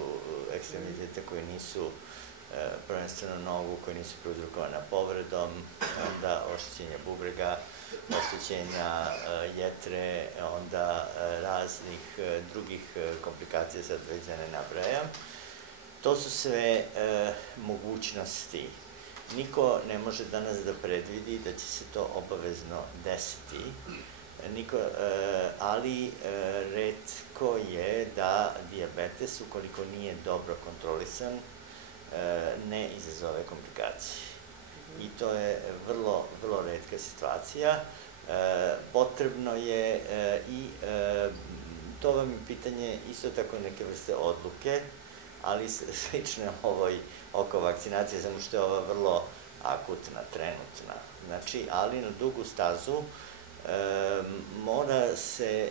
ekstremiteta koji nisu prvenstveno nogu, koji nisu prouzrokovana povredom, onda oštećenja bubrega, oštećenja jetre, onda raznih drugih komplikacija, sad već da ne nabrajam. To su sve mogućnosti. Niko ne može danas da predvidi da će se to obavezno desiti, ali retko je da dijabetes, ukoliko nije dobro kontrolisan, ne izazove komplikacije. I to je vrlo, vrlo retka situacija. Potrebno je i to vam je pitanje isto tako neke vrste odluke, ali slično ovoj oko vakcinacije, samo što je ova vrlo akutna, trenutna. Znači, ali na dugu stazu mora se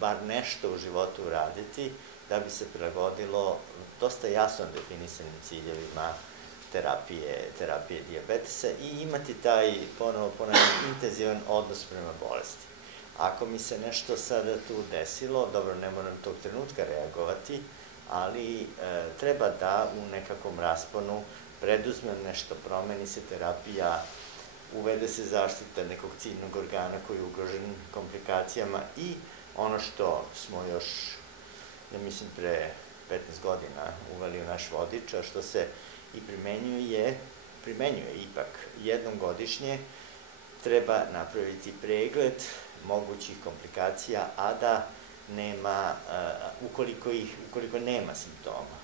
bar nešto u životu uraditi da bi se prilagodilo dosta jasno definisanim ciljevima terapije dijabetesa i imati taj, ponovo intenzivan odnos prema bolesti. Ako mi se nešto sada tu desilo, dobro, ne moram tog trenutka reagovati, ali treba da u nekakvom rasponu preduzmem nešto, promeni se terapija, uvede se zaštita nekog ciljnog organa koji je ugrožen komplikacijama i ono što smo još, ja mislim, pre 15 godina uveli u naš vodič, a što se i primenjuje ipak jednom godišnje, treba napraviti pregled mogućih komplikacija, a da nema, ukoliko nema simptoma.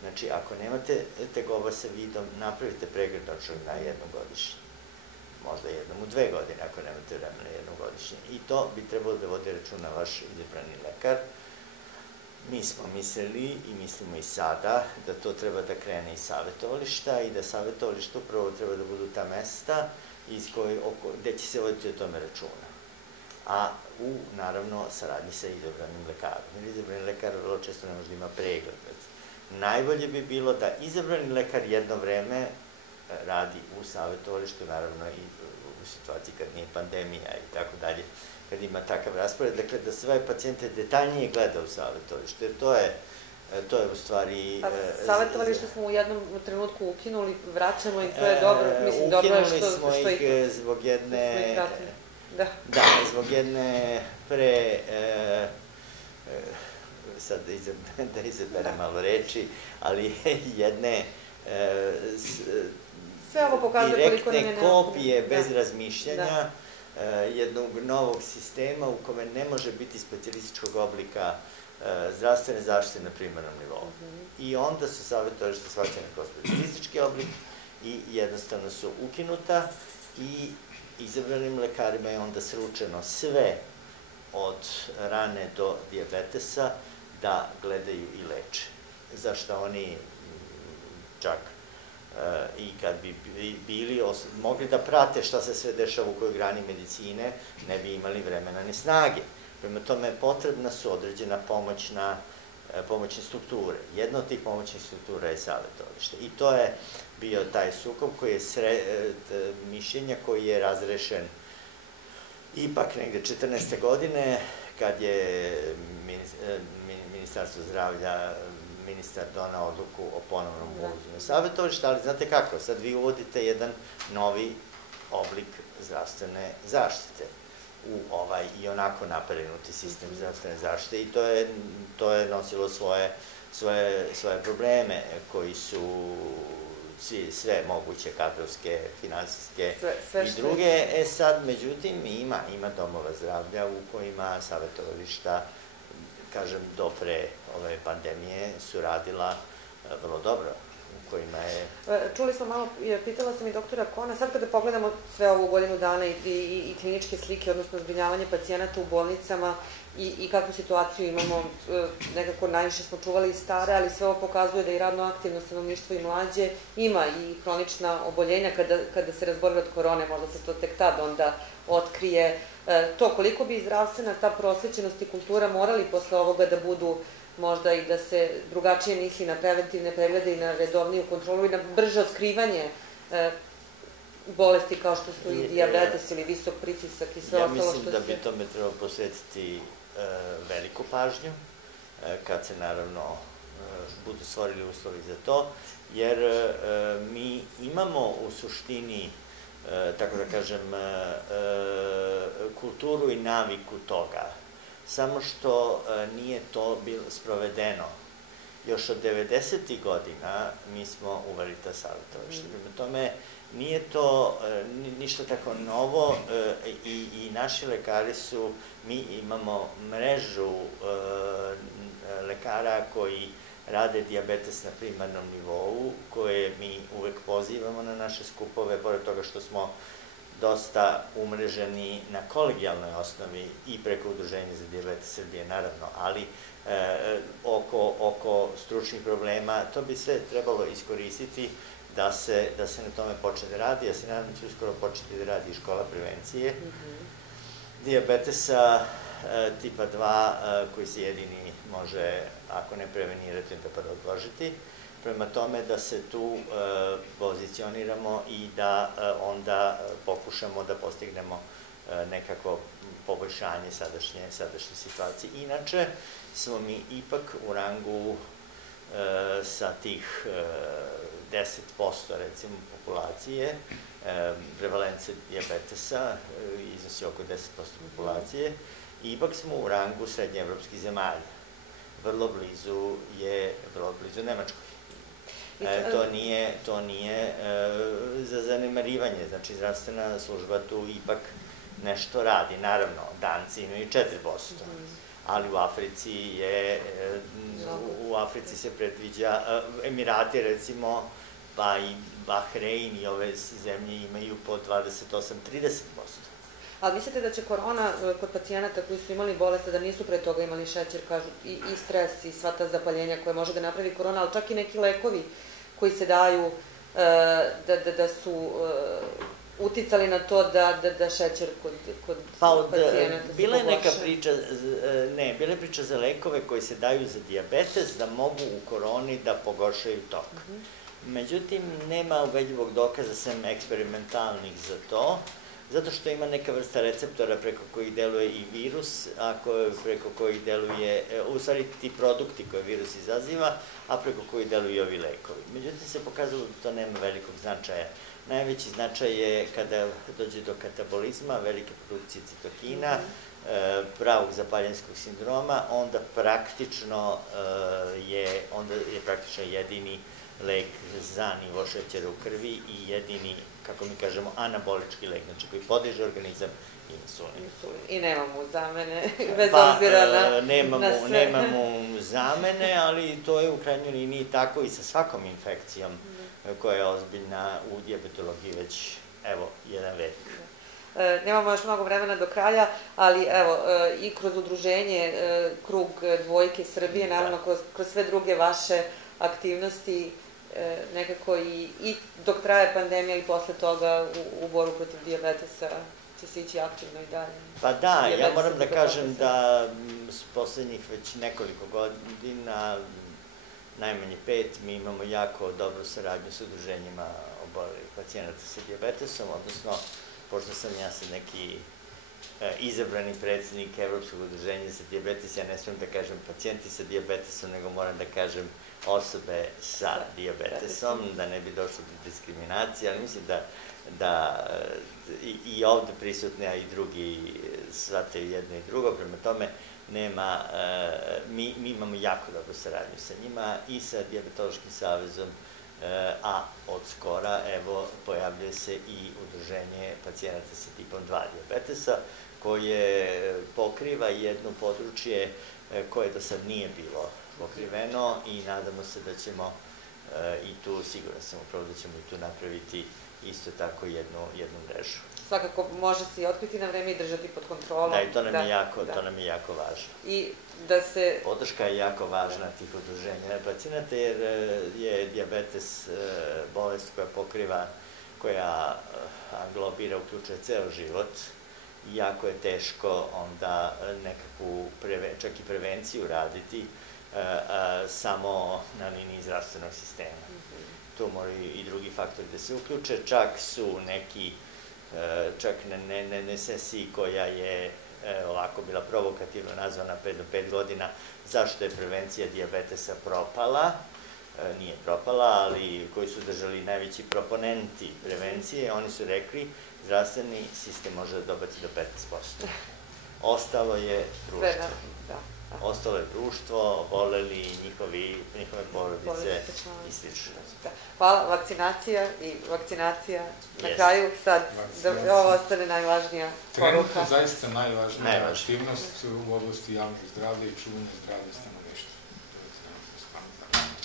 Znači, ako nemate tegoba sa vidom, napravite pregled očnog na jednom godišnje. Možda jednom u 2 godine, ako nemate vremena jednom godišnje. I to bi trebalo da vodi računa vaš izabrani lekar. Mi smo mislili i mislimo i sada da to treba da krene iz savjetovališta i da savjetovališta upravo treba da budu ta mesta gde će se voditi o tome računa. A u, naravno, saradnji sa izabranim lekarom. Jer izabrani lekar vrlo često ne može da ima pregled. Najbolje bi bilo da izabrani lekar jedno vreme radi u savjetovalištu, naravno i u situaciji kad nije pandemija i tako dalje, kad ima takav raspored, dakle da sve pacijente detaljnije gleda u savjetovalištu, jer to je u stvari... Savjetovalište smo u jednom trenutku ukinuli, vraćamo i to je dobro, mislim, dobro je što... Ukinuli smo ih zbog jedne... Da, zbog jedne sad da izaberem malo reči, ali jedne direktne kopije bez razmišljanja jednog novog sistema u kome ne može biti specijalističkog oblika zdravstvene zaštite na primarnom nivou. I onda su savjetovališta shvaćene kao specijalistički oblik i jednostavno su ukinuta i izabranim lekarima je onda sručeno sve od rane do dijabetesa da gledaju i leče. Zašto oni čak i kad bi bili mogli da prate šta se sve dešava u kojoj grani medicine, ne bi imali vremena ni snage. Prema tome, potrebna su određena pomoćne strukture. Jedna od tih pomoćnih struktura je savjetovalište. I to je bio taj sukob koji je mišljenja koji je razrešen ipak negde 14. godine, kad je Ministarstvo zdravlja, ministar donao odluku o ponovnom uvođenju savjetovališta, ali znate kako, sad vi uvodite jedan novi oblik zdravstvene zaštite u ovaj i onako naprenuti sistem zdravstvene zaštite i to je nosilo svoje probleme koji su sve moguće kadrovske, finansijske i druge. Sad, međutim, ima domova zdravlja u kojima savjetovališta, kažem, do pre ove pandemije su radila vrlo dobro, u kojima je... Čuli smo malo, pitala sam i doktora Kona, sad kada pogledamo sve ovu godinu dana i kliničke slike, odnosno zbrinjavanje pacijenata u bolnicama i kakvu situaciju imamo, nekako najviše smo čuvali i stare, ali sve ovo pokazuje da i radno aktivno stanovništvo i mlađe ima i hronična oboljenja kada se razboli od korone, možda se to tek tad onda otkrije. To koliko bi zdravstvena ta prosvećenost i kultura morali posle ovoga da budu možda i da se drugačije misli na preventivne preglede i na redovniju kontrolu i na brže otkrivanje bolesti kao što su i dijabetes ili visok pritisak i sve ostalo što se... Ja mislim da bi tome trebalo posvetiti veliku pažnju, kad se naravno budu stvorili uslovi za to, jer mi imamo u suštini, tako da kažem, kulturu i naviku toga, samo što nije to bilo sprovedeno. Još od 90. godina mi smo uveli ta savjetovališta. Prema tome, nije to ništa tako novo i naši lekari su, mi imamo mrežu lekara koji rade dijabetes na primarnom nivou, koje mi uvek pozivamo na naše skupove, pored toga što smo dosta umreženi na kolegijalnoj osnovi i preko Udruženja za dijabetes Srbije, naravno, ali oko stručnih problema, to bi sve trebalo iskoristiti da se na tome počne da radi. Ja se nadam da će uskoro početi da radi i škola prevencije dijabetesa tipa 2, koji se jedini može, ako ne prevenirati, onda pa da odložiti. Prema tome da se tu pozicioniramo i da onda pokušamo da postignemo nekako poboljšanje sadašnje situacije. Inače, smo mi ipak u rangu sa tih 10% recimo populacije, prevalence dijabetesa iznosi oko 10% populacije, i ipak smo u rangu srednjeevropskih zemalja. Vrlo blizu Nemačkoj. To nije za zanemarivanje, znači zdravstvena služba tu ipak nešto radi. Naravno, Danci imaju 4%, ali u Africi se predviđa, Emirati recimo, pa i Bahrein i ove zemlje imaju po 28-30%. Ali mislite da će korona kod pacijenata koji su imali bolest, da nisu pre toga imali šećer, kažu, i stres i sva ta zapaljenja koje može da napravi korona, ali čak i neki lekovi koji se daju da su uticali na to da šećer kod pacijenata se bila je neka pogorša? Bila je priča za lekove koji se daju za dijabetes da mogu u koroni da pogoršaju tok. Međutim, nema ubedljivog dokaza sem eksperimentalnih za to, zato što ima neka vrsta receptora preko kojih deluje i virus, preko kojih deluje, u stvari ti produkti koje virus izaziva, a preko kojih deluju i ovi lekovi. Međutim, se pokazalo da to nema velikog značaja. Najveći značaj je kada dođe do katabolizma, velike produkcije citokina, pravog zapaljenskog sindroma, onda praktično je jedini lek za nivo šećera u krvi i jedini, kako mi kažemo, anabolički lek, znači koji podiže organizam, insulin. I nemamo zamene, bez obzira na sve. Nemamo zamene, ali to je u krajnjoj liniji tako i sa svakom infekcijom koja je ozbiljna u dijabetologiji već, evo, jedan vek. Nemamo još mnogo vremena do kraja, ali evo, i kroz udruženje Krug dvojke Srbije, naravno kroz sve druge vaše aktivnosti, nekako i dok traje pandemija i posle toga u borbu protiv dijabetesa će se ići aktivno i dalje. Pa da, ja moram da kažem da s poslednjih već nekoliko godina, najmanje 5, mi imamo jako dobru saradnju sa udruženjima obolelih pacijenata sa dijabetesom, odnosno, pošto sam ja sad neki izabrani predsednik Evropskog udruženja za dijabetes, ja ne smijem da kažem pacijenti sa dijabetesom, nego moram da kažem osobe sa dijabetesom, da ne bi došlo do diskriminacije, ali mislim da i ovde prisutne, a i drugi shvataju jedno i drugo, prema tome mi imamo jako dobru saradnju sa njima i sa Dijabetološkim savezom, a od skora, evo, pojavljuje se i udruženje pacijenata sa tipom 2 dijabetesa, koje pokriva jedno područje koje do sad nije bilo pokriveno i nadamo se da ćemo i tu, siguran sam upravo da ćemo i tu napraviti isto tako jednu mrežu. Svakako može se i otkriti na vreme i držati pod kontrolom. Da, i to nam je jako važno. I da se... Podrška je jako važna tih udruženja pacijenata, jer je dijabetes bolest koja pokriva, koja anglobira, uključuje ceo život, i jako je teško onda nekakvu, čak i prevenciju raditi samo na liniji zdravstvenog sistema. Tu moraju i drugi faktori da se uključe, čak su neki, čak na sesiji koja je ovako bila provokativno nazvana 5 do 5 godina, zašto je prevencija dijabetesa propala, nije propala, ali koji su držali najveći proponenti prevencije, oni su rekli zdravstveni sistem može da dobaci do 15%. Ostalo je društvo. Ostalo je društvo, oboleli, njihove porodice i slično. Hvala, vakcinacija na kraju, sad da ovo ostane najvažnija poruka. Trenutno zaista najvažnija aktivnost u oblasti javnog zdravlja i čuvanja zdravlja stanovništva.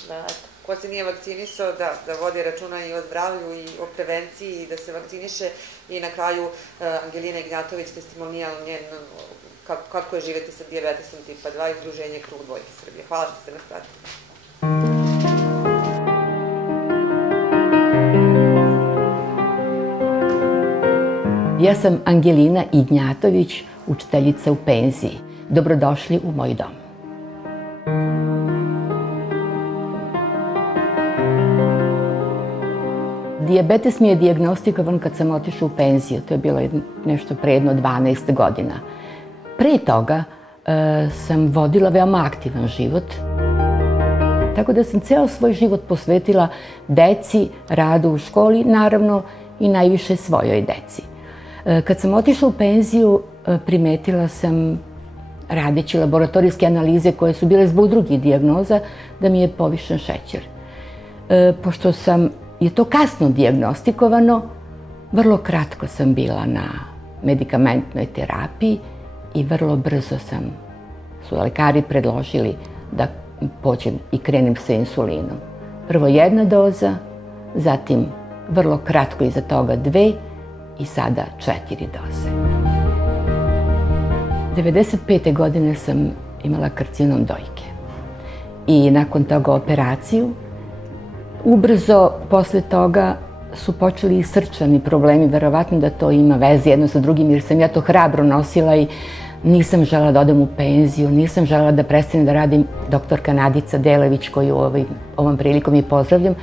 Da, ko se nije vakcinisao, da vodi računa i o zdravlju i o prevenciji i da se vakciniše. I na kraju Angelina Ignjatović, testimonijal njen kako je živeti sa dijabetesom tipa 2 i udruženje Krug dvojke Srbije. Hvala što ste nas pratili. Ja sam Angelina Ignjatović, učiteljica u penziji. Dobrodošli u moj dom. Dijabetes mi je dijagnostikovan kad sam otišla u penziju. To je bilo nešto pre jedno 12 godina. Pre toga sam vodila veoma aktivan život. Tako da sam ceo svoj život posvetila deci, radu u školi, naravno i najviše svojoj deci. Kad sam otišla u penziju, primetila sam, radeći laboratorijske analize koje su bile zbog drugih dijagnoza, da mi je povišen šećer. Pošto je to kasno dijagnostikovano, vrlo kratko sam bila na medikamentnoj terapiji i vrlo brzo su lekari predložili da pođem i krenem sa insulinom. Prvo 1 doza, zatim vrlo kratko iza toga 2 i sada 4 doze. 95. godine sam imala karcinom dojke i nakon toga operaciju. Ubrzo posle toga su počeli i srčani problemi, verovatno da to ima veze jedno sa drugim, jer sam ja to hrabro nosila i nisam želela da odem u penziju, nisam želela da prestanem da radim. Doktorka Nadica Delević, koju ovom prilikom i pozdravljam,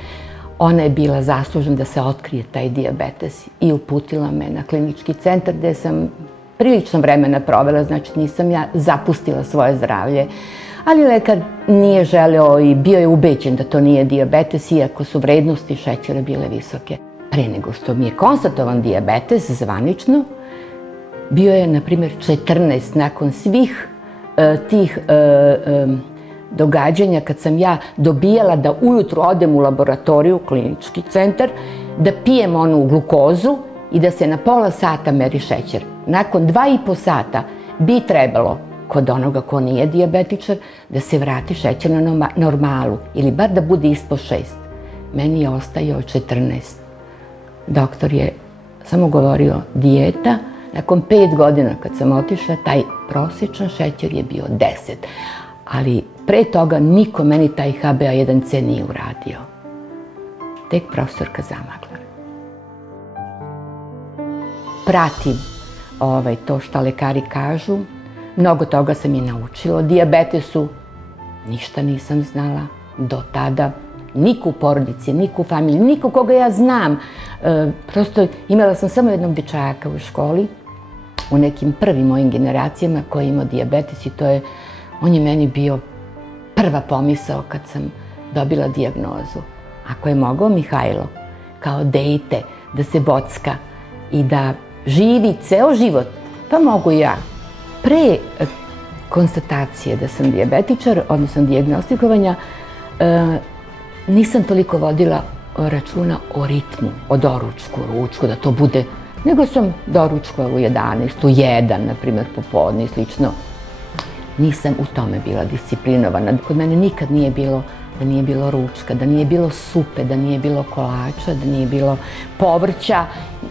ona je bila zaslužna da se otkrije taj dijabetes i uputila me na klinički centar gde sam prilično vremena provela, znači nisam ja zapustila svoje zdravlje. Ali lekar nije želeo i bio je ubeđen da to nije dijabetes, iako su vrednosti šećera bile visoke. Pre nego što mi je konstatovan dijabetes zvanično, bio je, na primjer, 14 nakon svih tih događanja kad sam ja dobijala da ujutru odem u laboratoriju, klinički centar, da pijem onu glukozu i da se na pola sata meri šećer. Nakon 2,5 sata bi trebalo, kod onoga ko nije dijabetičar, da se vrati šećer na normalu ili bar da bude ispod 6. Meni je ostajao 14. Doktor je samo govorio dijeta. Nakon 5 godina kad sam otišla, taj prosječan šećer je bio 10. Ali pre toga niko meni taj HbA1c nije uradio. Tek profesorka Zamaglar. Pratim to što lekari kažu. Mnogo toga sam i naučila. O dijabetesu ništa nisam znala do tada. Niko u porodici, niko u familiji, niko koga ja znam. Prosto imala sam samo jednog dečaka u školi, u nekim prvim mojim generacijama koji je imao dijabetes i on je meni bio prva pomisao kad sam dobila dijagnozu. Ako je mogao Mihajlo kao dete da se bocka i da živi ceo život, pa mogu ja. Pre konstatacije da sam dijabetičar, odnosno dijagnostikovanja, nisam toliko vodila računa o ritmu, o doručku, ručku, da to bude, nego sam doručkova u 11, u 1, na primjer, popodne i slično. Nisam u tome bila disciplinovana. Kod mene nikad nije bilo da nije bilo ručka, da nije bilo supe, da nije bilo kolača, da nije bilo povrća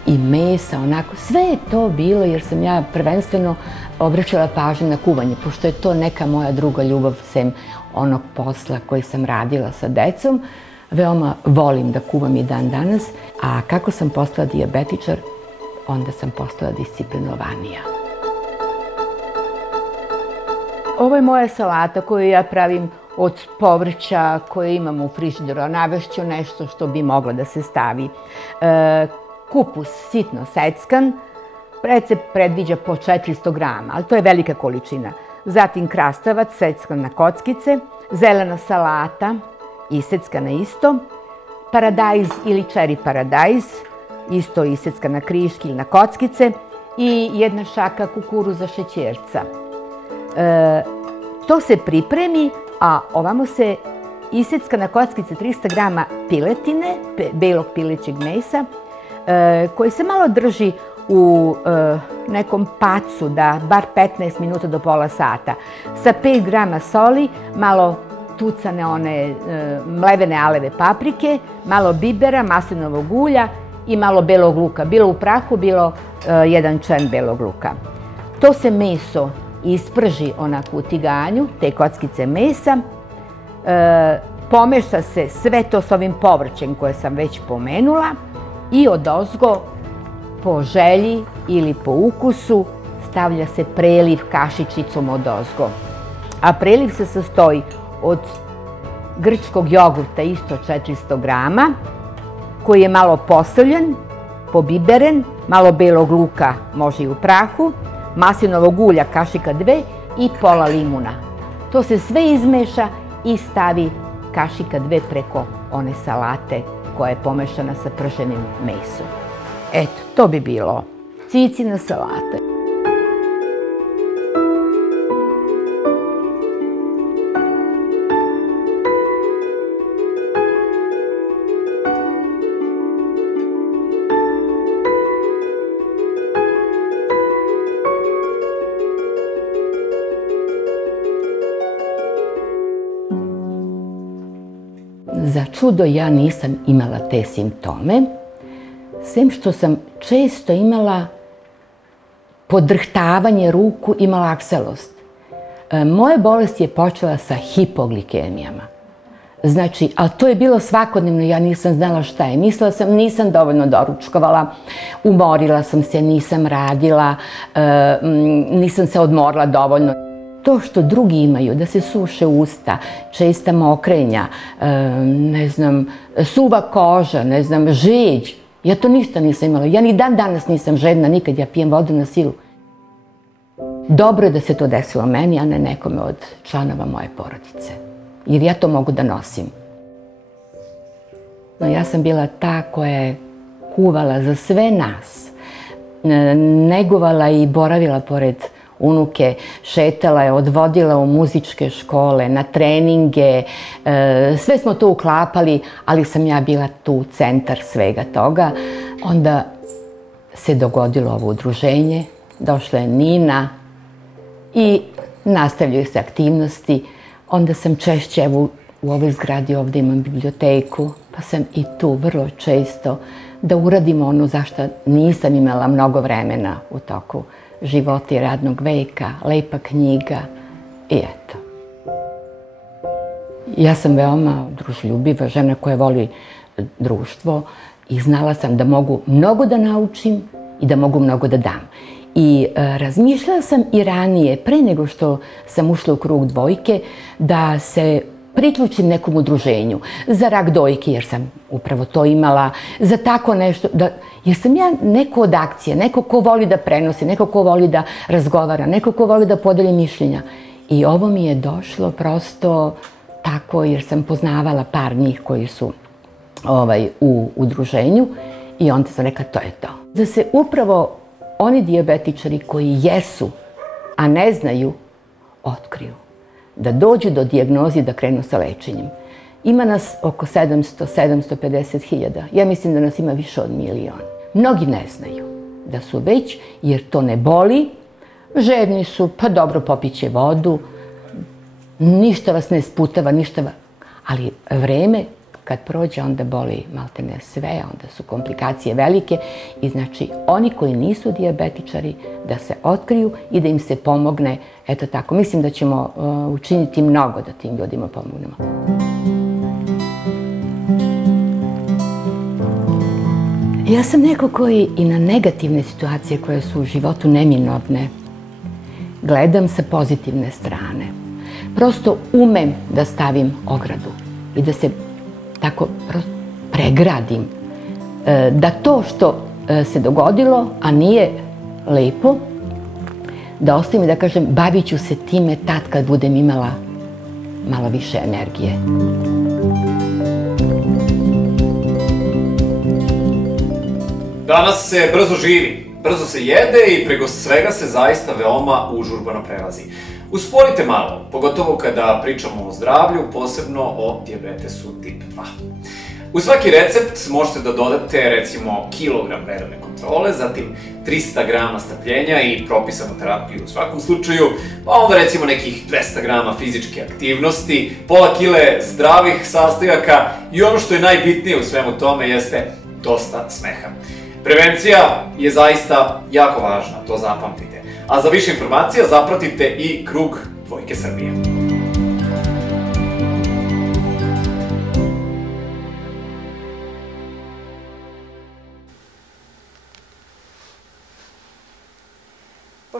i mesa, onako. Sve je to bilo jer sam ja prvenstveno obraćala pažnju na kuvanje, pošto je to neka moja druga ljubav, sem onog posla koji sam radila sa decom. Veoma volim da kuvam i dan danas, a kako sam postala dijabetičar, onda sam postala disciplinovanija. Ovo je moja salata koju ja pravim od povrća koje imam u frižideru, a navešću nešto što bi moglo da se stavi. Kupus sitno seckan, recept predviđa po 400 grama, ali to je velika količina. Zatim krastavac seckan na kockice, zelena salata iseckana isto, paradajz ili čeri paradajz, isto iseckan na kriške ili na kockice i 1 šaka kukuruza šećerca. To se pripremi, a ovamo se isecka na kockice 300 grama piletine, belog pilećeg mesa, koji se malo drži u nekom pacu, da bar 15 minuta do pola sata, sa 5 grama soli, malo tucane one mlevene aleve paprike, malo bibera, maslinovog ulja i malo belog luka, bilo u prahu, bilo 1 čen belog luka. To se meso isprži onako u tiganju, te kockice mesa, pomeša se sve to s ovim povrćem koje sam već pomenula i odozgo po želji ili po ukusu stavlja se preliv kašičicom odozgo. A preliv se sastoji od grčkog jogurta, isto 400 grama, koji je malo posoljen, pobiberen, malo belog luka, može i u prahu, maslinovog ulja kašika 2 i pola limuna. To se sve izmeša i stavi kašika 2 preko one salate koja je pomešana sa prženim mesom. Eto, to bi bilo cicina salata. Za čudo ja nisam imala te simptome, sem što sam često imala podrhtavanje ruku i malakselost. Moja bolest je počela sa hipoglikemijama. Znači, ali to je bilo svakodnevno, ja nisam znala šta je. Mislila sam, nisam dovoljno doručkovala, umorila sam se, nisam radila, nisam se odmorila dovoljno. To što drugi imaju, da se suše usta, česta mokrenja, ne znam, suva koža, ne znam, žeđ. Ja to ništa nisam imala. Ja ni dan danas nisam žedna, nikad ja pijem vodu na silu. Dobro je da se to desilo meni, a ne nekome od članova moje porodice. Jer ja to mogu da nosim. Ja sam bila ta koja je kuvala za sve nas. Negovala i boravila pored unuke, šetala je, odvodila u muzičke škole, na treninge, sve smo to uklapali, ali sam ja bila tu centar svega toga. Onda se dogodilo ovo udruženje, došla je Nina i nastavljaju se aktivnosti. Onda sam češće, u ovoj zgradi ovde imam biblioteku, pa sam i tu vrlo često da uradimo ono zašto nisam imala mnogo vremena u toku života i radnog veka, lepa knjiga i eto. Ja sam veoma družljubiva žena koja voli društvo i znala sam da mogu mnogo da naučim i da mogu mnogo da dam. I razmišljala sam i ranije, pre nego što sam ušla u krug dvojke, da se priključim nekom udruženju za rak dojke, jer sam upravo to imala, za tako nešto, jer sam ja neko od akcije, neko ko voli da prenosi, neko ko voli da razgovara, neko ko voli da podeli mišljenja. I ovo mi je došlo prosto tako, jer sam poznavala par njih koji su u udruženju i onda sam rekla, to je to. Da se upravo oni dijabetičari koji jesu, a ne znaju, otkriju. Da dođu do dijagnoze i da krenu sa lečenjem. Ima nas oko 700-750 hiljada. Ja mislim da nas ima više od 1 milion. Mnogi ne znaju da su već, jer to ne boli, žedni su, pa dobro popiće vodu, ništa vas ne sputava, ali vreme kad prođe onda boli maltene sve, onda su komplikacije velike i znači oni koji nisu dijabetičari da se otkriju i da im se pomogne, eto tako. Mislim da ćemo učiniti mnogo da tim ljudima pomognemo. Ja sam neko koji i na negativne situacije koje su u životu neminovne gledam sa pozitivne strane. Prosto umem da stavim ogradu i da se tako pregradim. Da to što se dogodilo, a nije lepo, da ostavim i da kažem bavit ću se time tad kad budem imala malo više energije. Danas se brzo živi, brzo se jede i preko svega se zaista veoma užurbano prelazi. Usporite malo, pogotovo kada pričamo o zdravlju, posebno o dijabetesu tip 2. U svaki recept možete da dodate recimo kilogram redovne kontrole, zatim 300 grama strpljenja i propisanu terapiju u svakom slučaju, pa onda recimo nekih 200 grama fizičke aktivnosti, pola kile zdravih sastojaka i ono što je najbitnije u svemu tome jeste dosta smeha. Prevencija je zaista jako važna, to zapamtite. A za više informacija zapratite i krug Dvojke Srbije.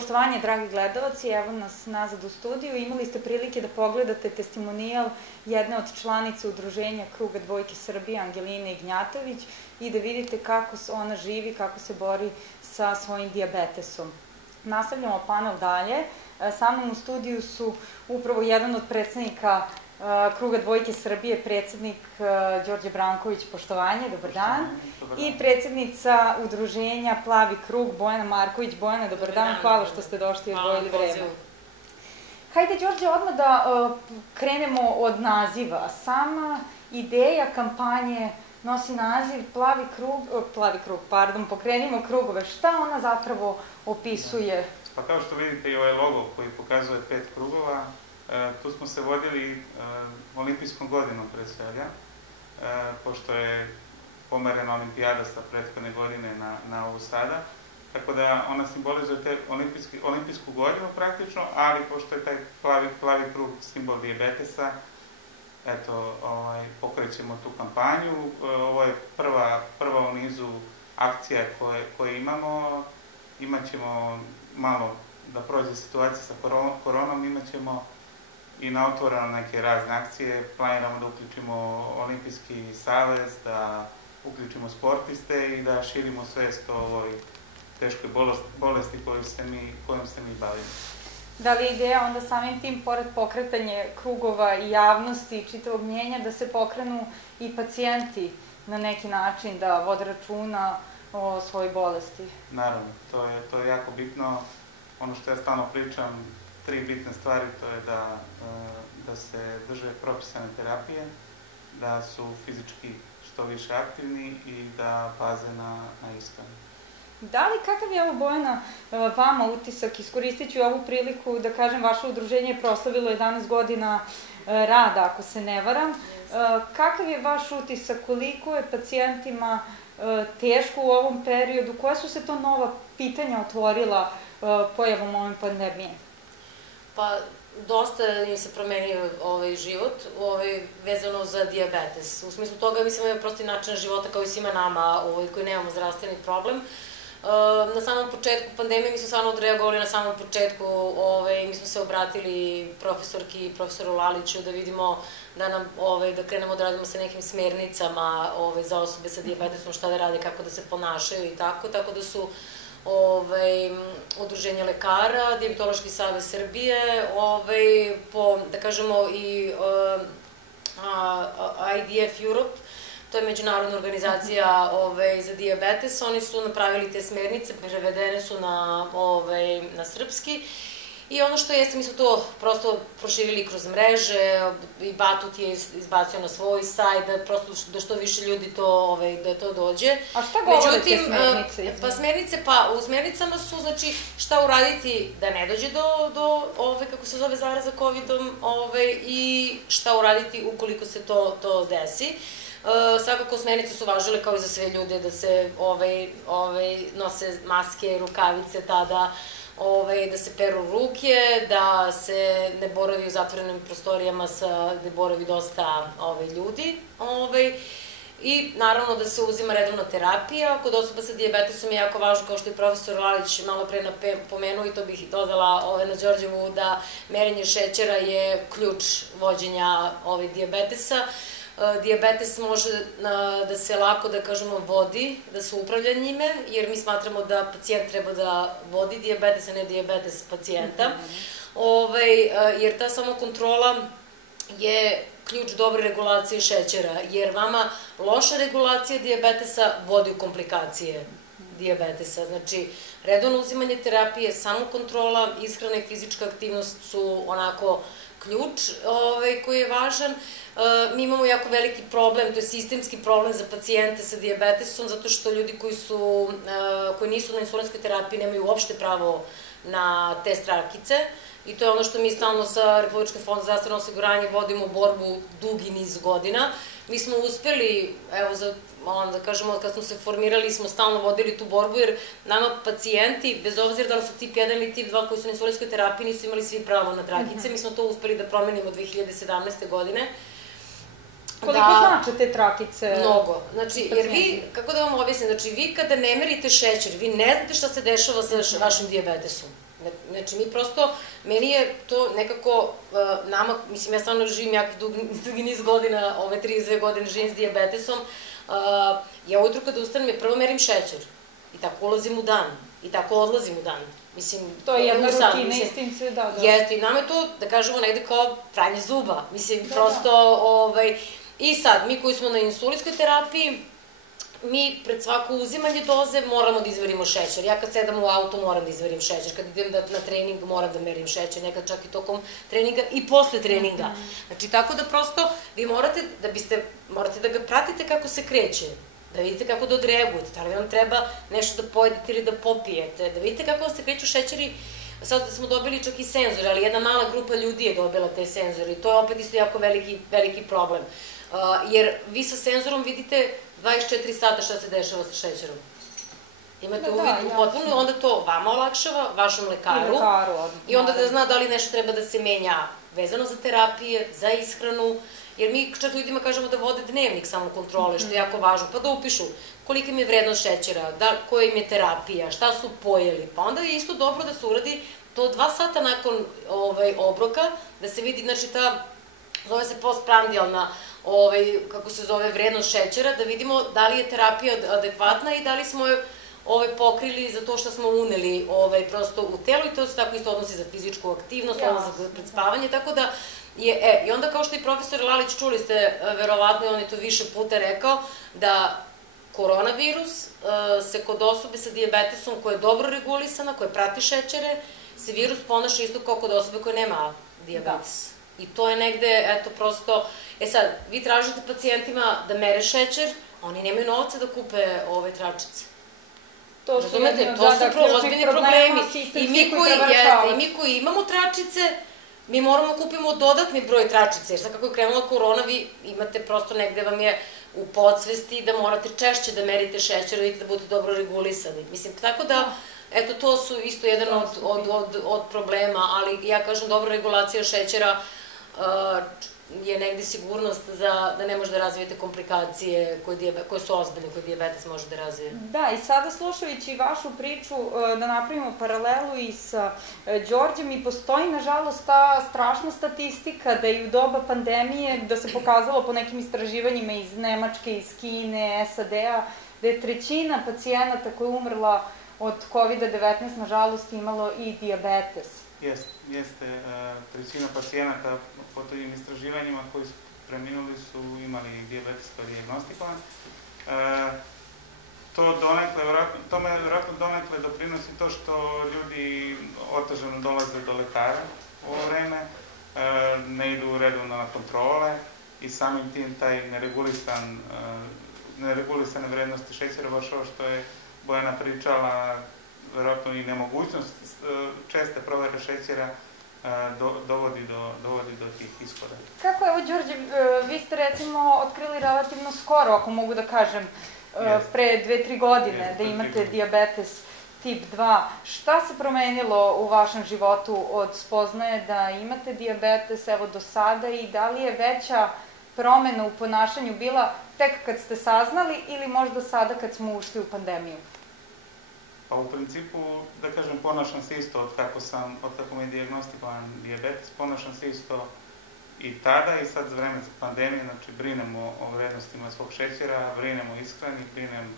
Poštovanje, dragi gledalci, evo nas nazad u studiju. Imali ste prilike da pogledate testimonijal jedne od članice udruženja Kruga dvojke Srbije, Angeline Ignjatović, i da vidite kako ona živi, kako se bori sa svojim dijabetesom. Nastavljamo panel dalje. Sa mnom u studiju su upravo jedan od predsednika Kruga dvojke Srbije, predsednik Đorđe Branković, poštovanje, dobar dan. I predsednica udruženja Plavi krug, Bojana Marković. Bojana, dobar dan, hvala što ste došli i odvojili vreme. Hajde, Đorđe, odmah da krenemo od naziva. Sama ideja kampanje nosi naziv Pokrenimo krugove. Šta ona zapravo opisuje? Pa kao što vidite i ovaj logo koji pokazuje 5 krugova, tu smo se vodili olimpijskom godinom pre svega, pošto je pomerena olimpijada sa prethodne godine na ovu sada, tako da ona simbolizuje te olimpijsku godinu praktično, ali pošto je taj plavi krug simbol dijabetesa, eto, pokrećemo tu kampanju. Ovo je prva u nizu akcija koje imamo. Imaćemo malo da prođe situacija sa koronom, imaćemo i na otvoreno neke razne akcije. Planiramo da uključimo Olimpijski savez, da uključimo sportiste i da širimo svest o ovoj teškoj bolesti kojom se mi bavimo. Da li je ideja onda samim tim, pored pokretanja krugova i javnosti i čitavog mnjenja, da se pokrenu i pacijenti na neki način, da vode računa o svojoj bolesti? Naravno, to je jako bitno. Ono što ja stalno pričam, 3 bitne stvari, to je da se drže propisane terapije, da su fizički što više aktivni i da paze na ishranu. Da li, kakav je ovo, Bojana, vama utisak? Iskoristit ću ovu priliku da kažem, vaše udruženje je proslavilo 11 godina rada, ako se ne varam. Kakav je vaš utisak? Koliko je pacijentima teško u ovom periodu? Koja su se to nova pitanja otvorila pojavom ove pandemije? Pa, dosta im se promenio život vezano za dijabetes. U smislu toga, mislim, je prosto način života kao i svima nama koji nemamo zdravstveni problem. Na samom početku pandemije mi smo stvarno odreagovali na samom početku, mi smo se obratili profesoru Laliću da vidimo da krenemo da radimo sa nekim smernicama za osobe sa dijabetesom, šta da rade, kako da se ponašaju i tako da su Udruženje lekara, Dijabetološki savez Srbije, da kažemo i IDF Europe, to je međunarodna organizacija za dijabetes, oni su napravili te smernice, prevedene su na srpski. I ono što jeste, mi smo to prosto proširili kroz mreže, i Batut je izbacio na svoj sajt, da što više ljudi da to dođe. A šta govore te smernice? Pa u smernicama su, znači, šta uraditi da ne dođe do, kako se zove, zaraza COVID-om i šta uraditi ukoliko se to desi. Svakako, smernice su važile kao i za sve ljude da se nose maske, rukavice tada, da se peru ruke, da se ne boravi u zatvorenim prostorijama gde boravi dosta ljudi i naravno da se uzima redovna terapija. Kod osoba sa dijabetesom je jako važno, kao što je profesor Lalić malo pre napomenuo, i to bih dodala na Đorđevu, da merenje šećera je ključ vođenja dijabetesa. Dijabetes može da se lako, da kažemo, vodi, da se upravlja njime, jer mi smatramo da pacijent treba da vodi dijabetes, a ne dijabetes pacijenta, jer ta samokontrola je ključ dobre regulacije šećera, jer vama loša regulacija dijabetesa vodi u komplikacije dijabetesa. Znači, redovno uzimanje terapije, samokontrola, ishrana i fizička aktivnost su onako ključ koji je važan. Mi imamo jako veliki problem, to je sistemski problem za pacijente sa dijabetesom, zato što ljudi koji nisu na insulinskoj terapiji nemaju uopšte pravo na test rakice, i to je ono što mi stalno sa Republičkim fondom za zdravstveno osiguranje vodimo borbu dugi niz godina. Mi smo uspeli, evo, da kažemo, kad smo se formirali, smo stalno vodili tu borbu, jer nama pacijenti, bez obzira da li su tip 1 ili tip 2 koji su na insulinskoj terapiji, nisu imali svi pravo na trakice. Mi smo to uspeli da promenimo 2017. godine. Koliko znače te trakice? Mnogo. Znači, jer vi, kako da vam objasnim, znači vi kada ne merite šećer, vi ne znate šta se dešava sa vašim dijabetesom. Znači, mi prosto, meni je to nekako, nama, mislim, ja stvarno živim jak dugi niz godina, 32 godine živim s dijabetesom, ja ujutru kada ustanem, prvo merim šećer i tako ulazim u dan i tako odlazim u dan. Mislim, to je jedna rutina, istim se, da. Jeste, i nama je to, da kažemo, negde kao pranje zuba. Mislim, prosto, i sad, mi koji smo na insulinskoj terapiji, mi pred svako uzimanje doze moramo da izverimo šećer. Ja kad sedam u auto moram da izverim šećer, kad idem na trening moram da merim šećer, nekad čak i tokom treninga i posle treninga. Znači, tako da prosto vi morate da ga pratite kako se kreće, da vidite kako da odreagujete, da li vam treba nešto da pojedete ili da popijete, da vidite kako vam se kreću šećeri. Sad smo dobili čak i senzore, ali jedna mala grupa ljudi je dobila te senzore i to je opet isto jako veliki problem. Jer vi sa senzorom vidite 24 sata šta se dešava sa šećerom. Imate uvid u potpuno, onda to vama olakšava, vašom lekaru, i onda da zna da li nešto treba da se menja vezano za terapije, za ishranu, jer mi čak ljudima kažemo da vode dnevnik samokontrole, što je jako važno, pa da upišu kolika im je vrednost šećera, koja im je terapija, šta su pojeli, pa onda je isto dobro da se uradi to 2 sata nakon obroka, da se vidi, znači ta, zove se postprandijalna, kako se zove, vrednost šećera, da vidimo da li je terapija adekvatna i da li smo je pokrili za to što smo uneli prosto u telo, i to se tako isto odnosi za fizičku aktivnost, za predspavanje, tako da je, i onda kao što i profesor Lalić, čuli ste, verovatno, on je to više puta rekao, da koronavirus se kod osobe sa dijabetesom koja je dobro regulisana, koja prati šećere, se virus ponaša isto kao kod osobe koja nema dijabetes. I to je negde, eto, prosto, sad, vi tražite pacijentima da mere šećer, oni nemaju novca da kupe ove tračice. Razumete, to su ozbiljni problemi. I mi koji imamo tračice, mi moramo kupimo dodatni broj tračice, jer sad kako je krenula korona, vi imate prosto negde vam je u podsvesti da morate češće da merite šećer, da budete dobro regulisani. Mislim, tako da, eto, to su isto jedan od problema, ali ja kažem, dobra regulacija šećera je negde sigurnost da ne može da razvijete komplikacije koje su ozbiljne, koje dijabetes može da razvije. Da, i sada slušajući vašu priču, da napravimo paralelu i sa Đorđem, i postoji, nažalost, ta strašna statistika da i u doba pandemije, da se pokazalo po nekim istraživanjima iz Nemačke, iz Kine, SAD-a, da je 1/3 pacijenata koja je umrla od COVID-19, nažalost, imalo i dijabetes. Jeste. 1/3 pacijenata po tim istraživanjima koji su preminuli su imali dijabetes kao dijagnostikovan. Tome vjerojatno donekle doprinosi to što ljudi otežano dolaze do lekara u ovo vreme, ne idu redovno na kontrole i samim tim taj neregulisane vrednosti šećera, baš ovo što je Bojana pričala, vjerojatno i nemogućnost česte provere šećera dovodi do tih ishoda. Kako, evo, Đorđe, vi ste recimo otkrili relativno skoro, ako mogu da kažem, pre 2-3 godine da imate dijabetes tip 2. Šta se promenilo u vašem životu od spoznaje da imate dijabetes, evo, do sada, i da li je veća promena u ponašanju bila tek kad ste saznali ili možda sada kad smo ušli u pandemiju? Pa u principu, da kažem, ponašam se isto od kako mi je dijagnostikovan dijabetes, ponašam se isto i tada i sad za vreme pandemije, znači brinemo o vrednostima svog šećera, brinemo o ishrani, brinem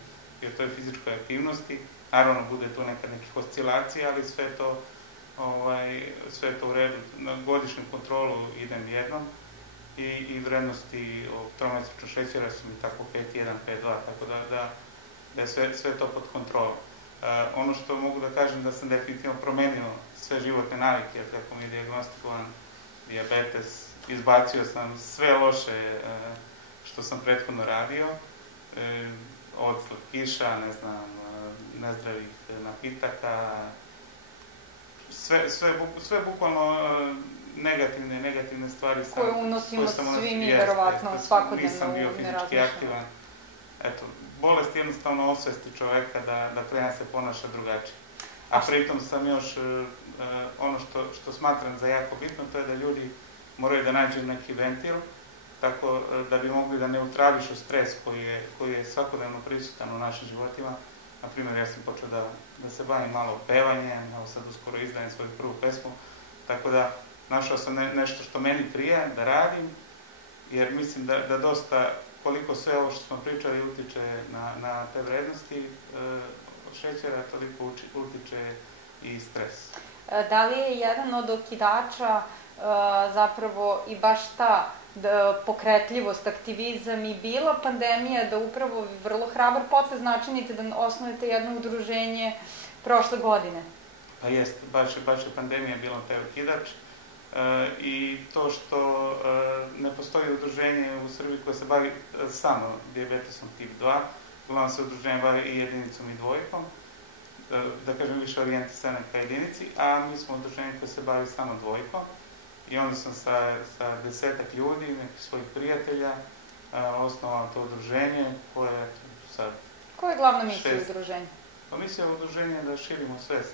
i o toj fizičkoj aktivnosti. Naravno, bude tu nekih oscilacija, ali sve to u redu. Na godišnju kontrolu idem jednom i vrednosti tromesečnog šećera su mi tako 5,1, 5,2, tako da je sve to pod kontrolom. Ono što mogu da kažem da sam definitivno promenio sve životne navike, jer kako mi je dijagnostikovan dijabetes, izbacio sam sve loše što sam prethodno radio, od slatkiša, nezdravih napitaka, sve bukvalno negativne stvari koje unosimo svi mi, verovatno, svakodnevno. Nisam bio fizički aktivan. Eto, bolest jednostavno osvesti čoveka da krene se ponaša drugačije. A pritom sam još, ono što smatram za jako bitno, to je da ljudi moraju da nađu neki ventil, tako da bi mogli da neutrališu stres koji je svakodnevno prisutan u našim životima Naprimjer, ja sam počeo da se bavim malo pevanjem, evo sad uskoro izdajem svoju prvu pesmu, tako da našao sam nešto što meni prije da radim, jer mislim da dosta, koliko sve ovo što smo pričali utiče na te vrednosti, od šećera toliko utiče i stres. Da li je jedan od okidača zapravo i baš ta pokretljivost, aktivizam i bila pandemija, da upravo vrlo hrabar potez načinite da osnujete jedno udruženje prošle godine? Pa jeste, baš je pandemija bila taj okidač i to što ne postoji udruženje u Srbiji koje se bavi samo dijabetesom tip 2, uglavnom se udruženje bavi i jedinicom i dvojkom, da kažem više orijentisane ka jedinici, a mi smo udruženje koje se bavi samo dvojkom. I onda sam sa 10-ak ljudi, nekih svojih prijatelja, osnovao to udruženje koje sad... Koja je glavna misija udruženja? Pa misija udruženja je da širimo svest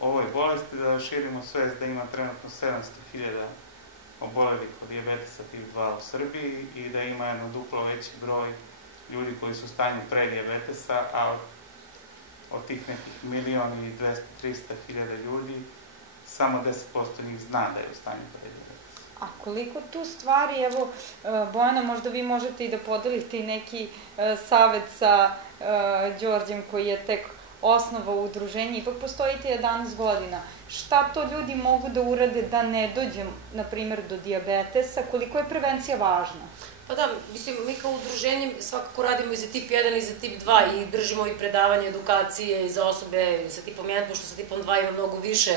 o ovoj bolesti, da širimo svest da ima trenutno 700.000 obolelih od dijabetesa tip 2 u Srbiji i da ima jedno duplo veći broj ljudi koji su u stanju pre dijabetesa, a od tih nekih 1.200.000-300.000 ljudi samo 10% njih zna da je u stanju pre dijabetesa. A koliko tu stvari, evo, Bojana, možda vi možete i da podelite i neki savet sa Đorđem koji je tek osnovao udruženje, ipak postojite 11 godina. Šta to ljudi mogu da urade da ne dođe, na primjer, do dijabetesa? Koliko je prevencija važna? Pa da, mislim, mi kao udruženje svakako radimo i za tip 1 i za tip 2 i držimo i predavanje, edukacije i za osobe sa tipom 1, pošto sa tipom 2 ima mnogo više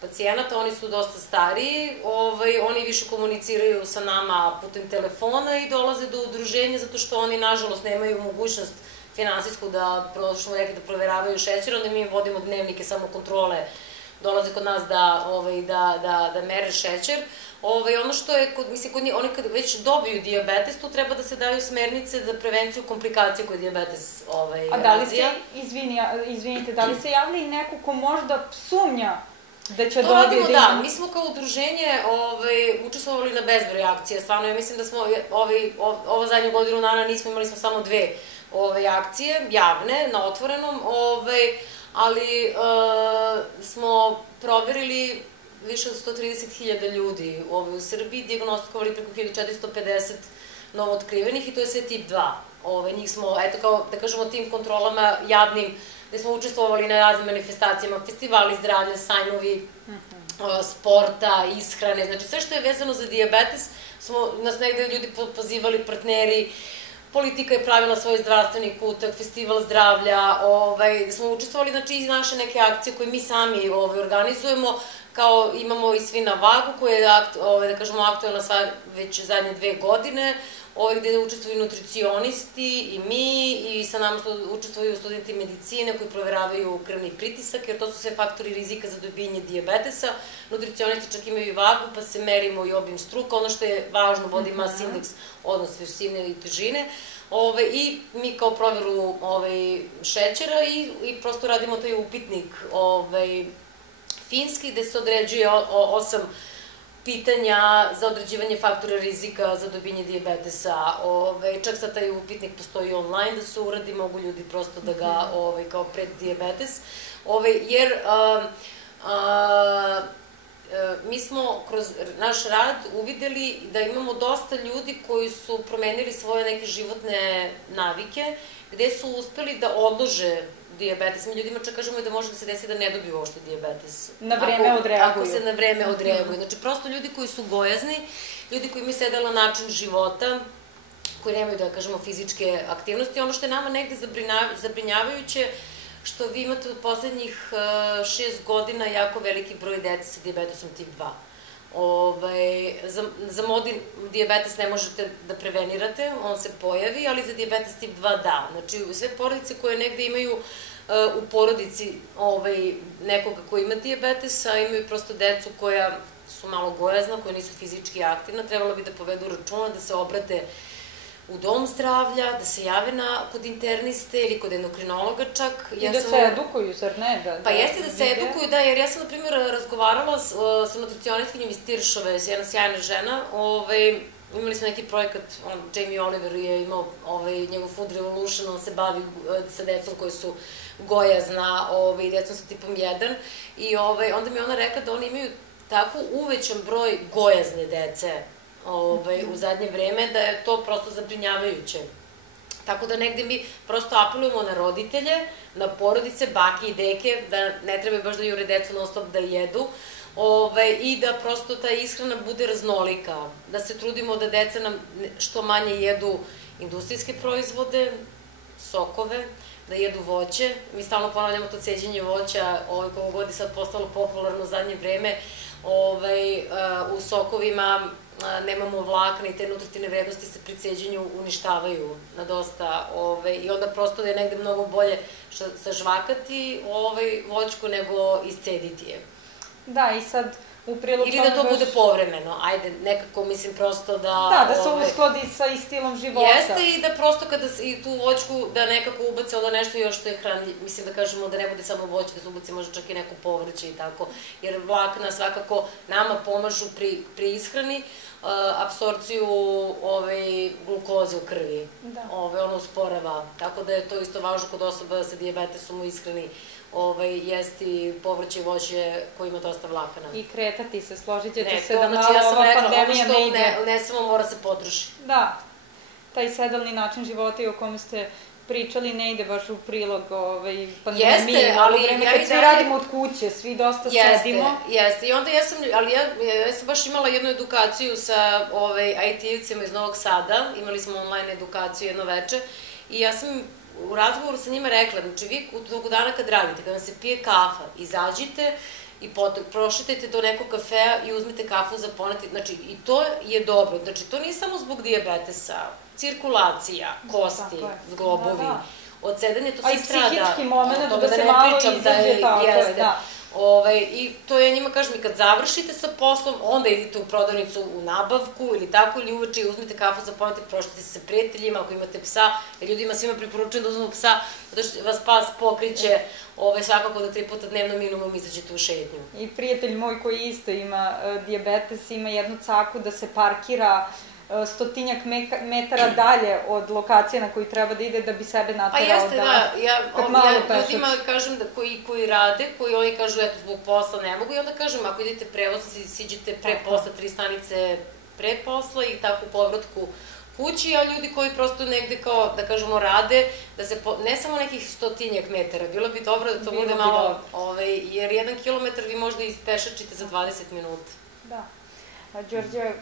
pacijenata, oni su dosta stariji, oni više komuniciraju sa nama putem telefona i dolaze do udruženja zato što oni, nažalost, nemaju mogućnost finansijsku da proveravaju šećer, onda mi im vodimo dnevnike samokontrole, dolaze kod nas da mere šećer. Ono što je, oni kad već dobiju dijabetes, tu treba da se daju smernice za prevenciju komplikacije koje dijabetes razvija. A da li se, izvinite, da li se javlja i neko ko možda sumnja da će to radimo, da. Mi smo kao udruženje učestvovali na bezbroj akcija. Stvarno, ja mislim da smo ova zadnju godinu dana nismo imali samo 2 akcije, javne, na otvorenom, ali smo proverili više od 130.000 ljudi u Srbiji, dijagnostikovali preko 1450 novootkrivenih i to je sve tip 2. Njih smo, eto kao da kažemo tim kontrolama javnim, gde smo učestvovali na raznim manifestacijama, festivali zdravlja, sajmovi sporta, ishrane, znači sve što je vezano za dijabetes, nas negde ljudi pozivali, partneri, politika je pravila svoj zdravstveni kutak, festival zdravlja, gde smo učestvovali, znači iz naše neke akcije koje mi sami organizujemo, kao imamo i Svi na vagu, koja je, da kažemo, aktuelna već zadnje 2 godine, gde učestvuju nutricionisti i mi, i sa nama učestvuju studenti medicine koji proveravaju krvni pritisak, jer to su sve faktori rizika za dobijanje dijabetesa. Nutricionisti čak imaju i vagu, pa se merimo i obim struka. Ono što je važno, vodi mass index, odnos visine i težine. I mi kao proveru šećera i prosto radimo taj upitnik finski, gde se određuje 8 pitanja za određivanje faktora rizika za dobijanje dijabetesa. Čak sad taj upitnik postoji online da se uradi, mogu ljudi prosto da ga, kao pred dijabetes, jer mi smo kroz naš rad uvideli da imamo dosta ljudi koji su promenili svoje neke životne navike, gde su uspeli da odlože dijabetes. Mi ljudima čak kažemo da može da se desi da ne dobiju uopšte dijabetes. Na vreme odreaguju. Ako se na vreme odreaguju. Znači, prosto ljudi koji su gojazni, ljudi koji imaju sedalan način života, koji nemaju, da kažemo, fizičke aktivnosti. Ono što je nama negde zabrinjavajuće, što vi imate u poslednjih 6 godina jako veliki broj dece sa dijabetesom tip 2. Za modin dijabetes ne možete da prevenirate, on se pojavi, ali za dijabetes tip 2 da. Znači, sve porodice koje negde imaju u porodici nekoga koji ima dijabetes, a imaju prosto decu koja su malo gojazna, koja nisu fizički aktivna, trebalo bi da povedu računa, da se obrate u dom zdravlja, da se jave kod interniste ili kod endokrinologa čak. I da se edukuju, zar ne? Pa jeste da se edukuju, da, jer ja sam, na primjer, razgovarala sa nutricionistkinjom iz Tiršove, jedna sjajna žena, imali smo neki projekat, Jamie Oliver je imao njegov Food Revolution, on se bavi sa decom koji su gojazna i decom sa tipom 1 i onda mi ona rekla da oni imaju tako uvećan broj gojazne dece u zadnje vreme, da je to prosto zabrinjavajuće. Tako da negde mi prosto apelujemo na roditelje, na porodice, bake i deke, da ne treba baš da jure decu non stop da jedu, i da prosto ta ishrana bude raznolika, da se trudimo da deca nam što manje jedu industrijske proizvode, sokove, da jedu voće. Mi stalno ponavljamo to ceđenje voća, koliko god je sad postalo popularno u zadnje vreme, u sokovima nemamo vlakna i te nutritivne vrednosti se pri ceđenju uništavaju na dosta i onda prosto da je negde mnogo bolje sažvakati voćku nego iscediti je. Da, i sad u prilog... Ili da to bude povremeno, ajde, nekako mislim prosto da... Da, da se uskladi sa i stilom života. Jeste i da prosto kada i tu voćku da nekako ubace onda nešto još što je hranljivo, mislim da kažemo da ne bude samo voće, da se ubaci možda čak i neko povrće i tako, jer vlakna svakako nama pomažu pri ishrani, apsorpciju glukoze u krvi, ono usporava, tako da je to isto važno kod osoba sa dijabetesom u ishrani, jesti povrće i voće koji ima dosta vlakana. I kretati se, složit ćete se da malo ova pandemija ne ide. Ne samo mora se potroši. Da, taj sedalni način života i o kome ste pričali ne ide baš u prilog pandemiji. Jeste, ali kad svi radimo od kuće, svi dosta sedimo. Jeste, i onda ja sam baš imala jednu edukaciju sa IT-evcima iz Novog Sada, imali smo online edukaciju jedno veče i ja sam u razgovoru sa njima rekla, znači vi u toku dana kad radite, kad vam se pije kafa, izađite i prošetajte do nekog kafea i uzmite kafu za poneti, znači i to je dobro, znači to nije samo zbog dijabetesa, cirkulacija, kosti, zglobovi, odsedanje, to se strada. A i psihički moment da se malo izađe, tako je, da. I to ja njima kažem, i kad završite sa poslom, onda idite u prodavnicu u nabavku ili tako, ili uveče i uzmite kafu za poneti, prošetajte se sa prijateljima, ako imate psa, jer ljudima svima preporučujem da uzmu psa, zato što vas pas pokriće, svakako da 3 puta dnevno minimum izađete u šetnju. I prijatelj moj koji isto ima dijabetes, ima jednu caku da se parkira 100 metara dalje od lokacije na koju treba da ide da bi sebe naterao da... Pa jeste, da, ja ljudima kažem da koji rade, koji oni kažu eto zbog posla ne mogu i onda kažem ako idete prevoz, siđite pre posla 3 stanice pre posla i tako u povratku kući, a ljudi koji prosto negde kao, da kažemo, rade, da se, ne samo nekih 100 metara, bilo bi dobro da to bude malo, jer 1 kilometar vi možda ispešačite za 20 minuta. Da. Đorđe,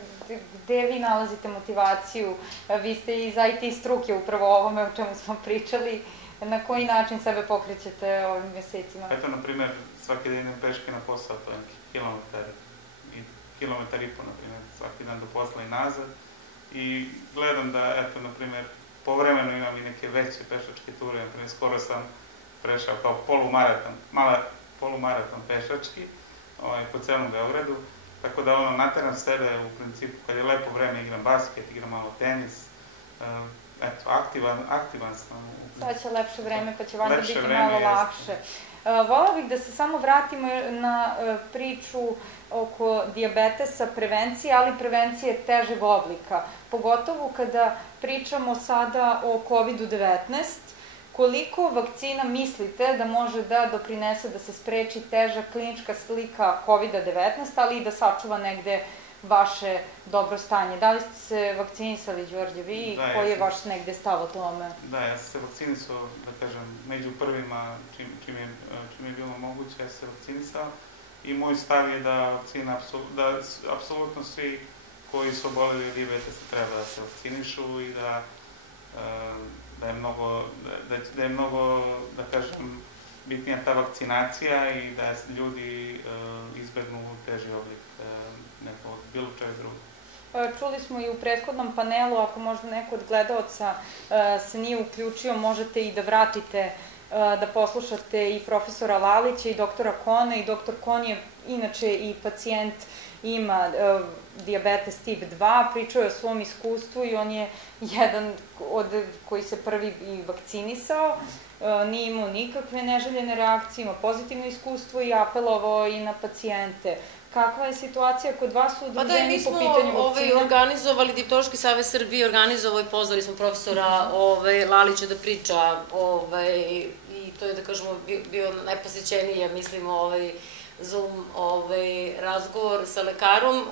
gde vi nalazite motivaciju? Vi ste iz IT struke upravo o ovome o čemu smo pričali. Na koji način sebe pokrećete ovim mesecima? Eto, na primer, svaki dan idem peške na posao, to je neki kilometar i po, na primer, svaki dan do posla i nazad. I gledam da, eto, na primer, povremeno imam i neke veće pešačke ture, na primer, skoro sam prešao kao polumaraton pešački po celom Beogradu. Tako da nateram sebe u principu, kad je lepo vreme, igram basket, igram malo tenis, eto, aktivan sam. Sad će lepše vreme, pa će vam da biti malo lakše. Volao bih da se samo vratimo na priču oko dijabetesa, prevencije, ali prevencije težeg oblika. Pogotovo kada pričamo sada o COVID-19, koliko vakcina mislite da može da doprinese da se spreči teža klinička slika COVID-19, ali i da sačuva negde vaše dobro stanje? Da li ste se vakcinisali, Đorđe, vi i koji je vaš negde stav o tome? Da, ja sam se vakcinisao, da kažem, među prvima čim je bilo moguće, ja sam se vakcinisao i moj stav je da apsolutno svi koji su oboleli od dijabetesa treba da se vakcinišu i da je mnogo, da kažem, bitnija ta vakcinacija i da ljudi izbegnu teži oblik nekog bilo čega drugog. Čuli smo i u prethodnom panelu, ako možda neko od gledalaca se nije uključio, možete i da vratite, da poslušate i profesora Lalića i doktora Kona. I doktor Kon je inače i pacijent, ima dijabetes tip 2, pričao je o svom iskustvu i on je jedan od koji se prvi i vakcinisao, nije imao nikakve neželjene reakcije, ima pozitivno iskustvo i apelovao i na pacijente. kakva je situacija kod vas u udruženju po pitanju vakcine? Pa da, mi smo organizovali, Dijabetološki savez Srbije organizovao i pozvali smo profesora Lalića da priča i to je, da kažemo, bio najposećeniji, ja mislim, Zoom razgovor sa lekarom,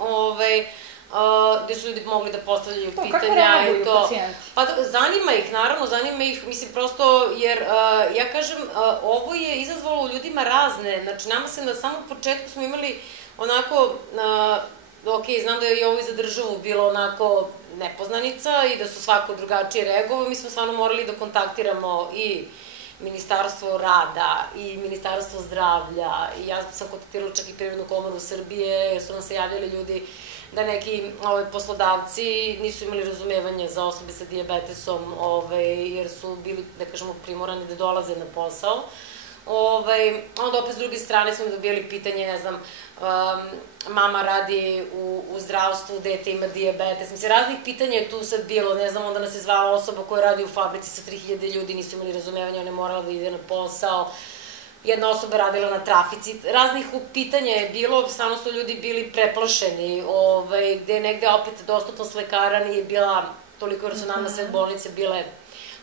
gde su ljudi mogli da postavljaju pitanja. Kako reaguju pacijenti? Pa zanima ih, naravno, zanima ih, mislim, prosto, jer, ja kažem, ovo je izazvalo u ljudima razne, znači, nama se na samom početku smo imali onako, ok, znam da je i ovo i za državu bilo onako nepoznanica i da su svako drugačije reagovali, mi smo stvarno morali da kontaktiramo i Ministarstvo rada i Ministarstvo zdravlja i ja sam kontaktirala čak i Privrednu komoru Srbije, jer su nam se javljali ljudi da neki poslodavci nisu imali razumevanje za osobe sa dijabetesom, jer su bili, da kažemo, primorani da dolaze na posao. Onda opet s druge strane smo dobijali pitanje, ne znam, mama radi u zdravstvu, dete ima dijabetes, mislim, raznih pitanja je tu sad bilo, ne znam, onda nas je zvala osoba koja radi u fabrici sa 3000 ljudi, nisu imali razumevanja, ona je morala da ide na posao, jedna osoba radila na trafici, raznih pitanja je bilo, stvarno su ljudi bili preplašeni, gde negde opet dostupnost lekara nije bila toliko, jer su nama sve bolnice bile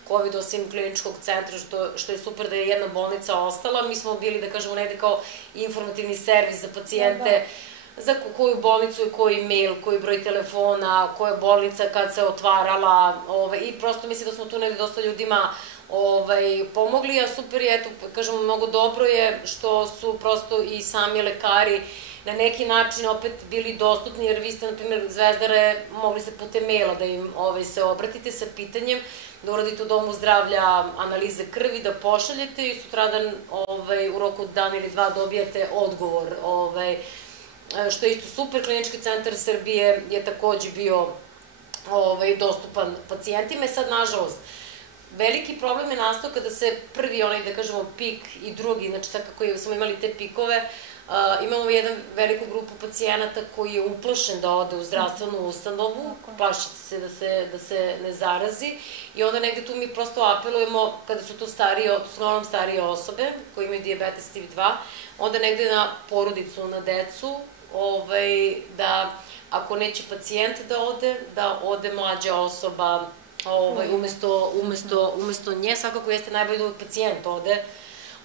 COVID osim kliničkog centra, što je super da je jedna bolnica ostala. Mi smo bili, da kažemo, negde kao informativni servis za pacijente, za koju bolnicu i koji mail, koji broj telefona, koja bolnica kad se otvarala i prosto mislim da smo tu negde dosta ljudima pomogli, a super je, eto, kažemo, mnogo dobro je što su prosto i sami lekari na neki način opet bili dostupni, jer vi ste, na primjer, Zvezdare, mogli ste putem maila da im se obratite sa pitanjem, da uradite u domu zdravlja analize krvi, da pošaljete i sutradan u roku od dan ili dva dobijate odgovor. Što je isto super, Klinički centar Srbije je takođe bio dostupan pacijentima i sad, nažalost, veliki problem je nastao kada se prvi, da kažemo, pik i drugi, znači sad kako smo imali te pikove, imamo jednu veliku grupu pacijenata koji je uplašen da ode u zdravstvenu ustanovu, plaši se da se ne zarazi i onda negde tu mi prosto apelujemo, kada su to uglavnom starije osobe koji imaju dijabetes tip 2, onda negde na porodicu, na decu, da ako neće pacijent da ode mlađa osoba umesto nje, svakako jeste najbolje da uvek pacijent ode,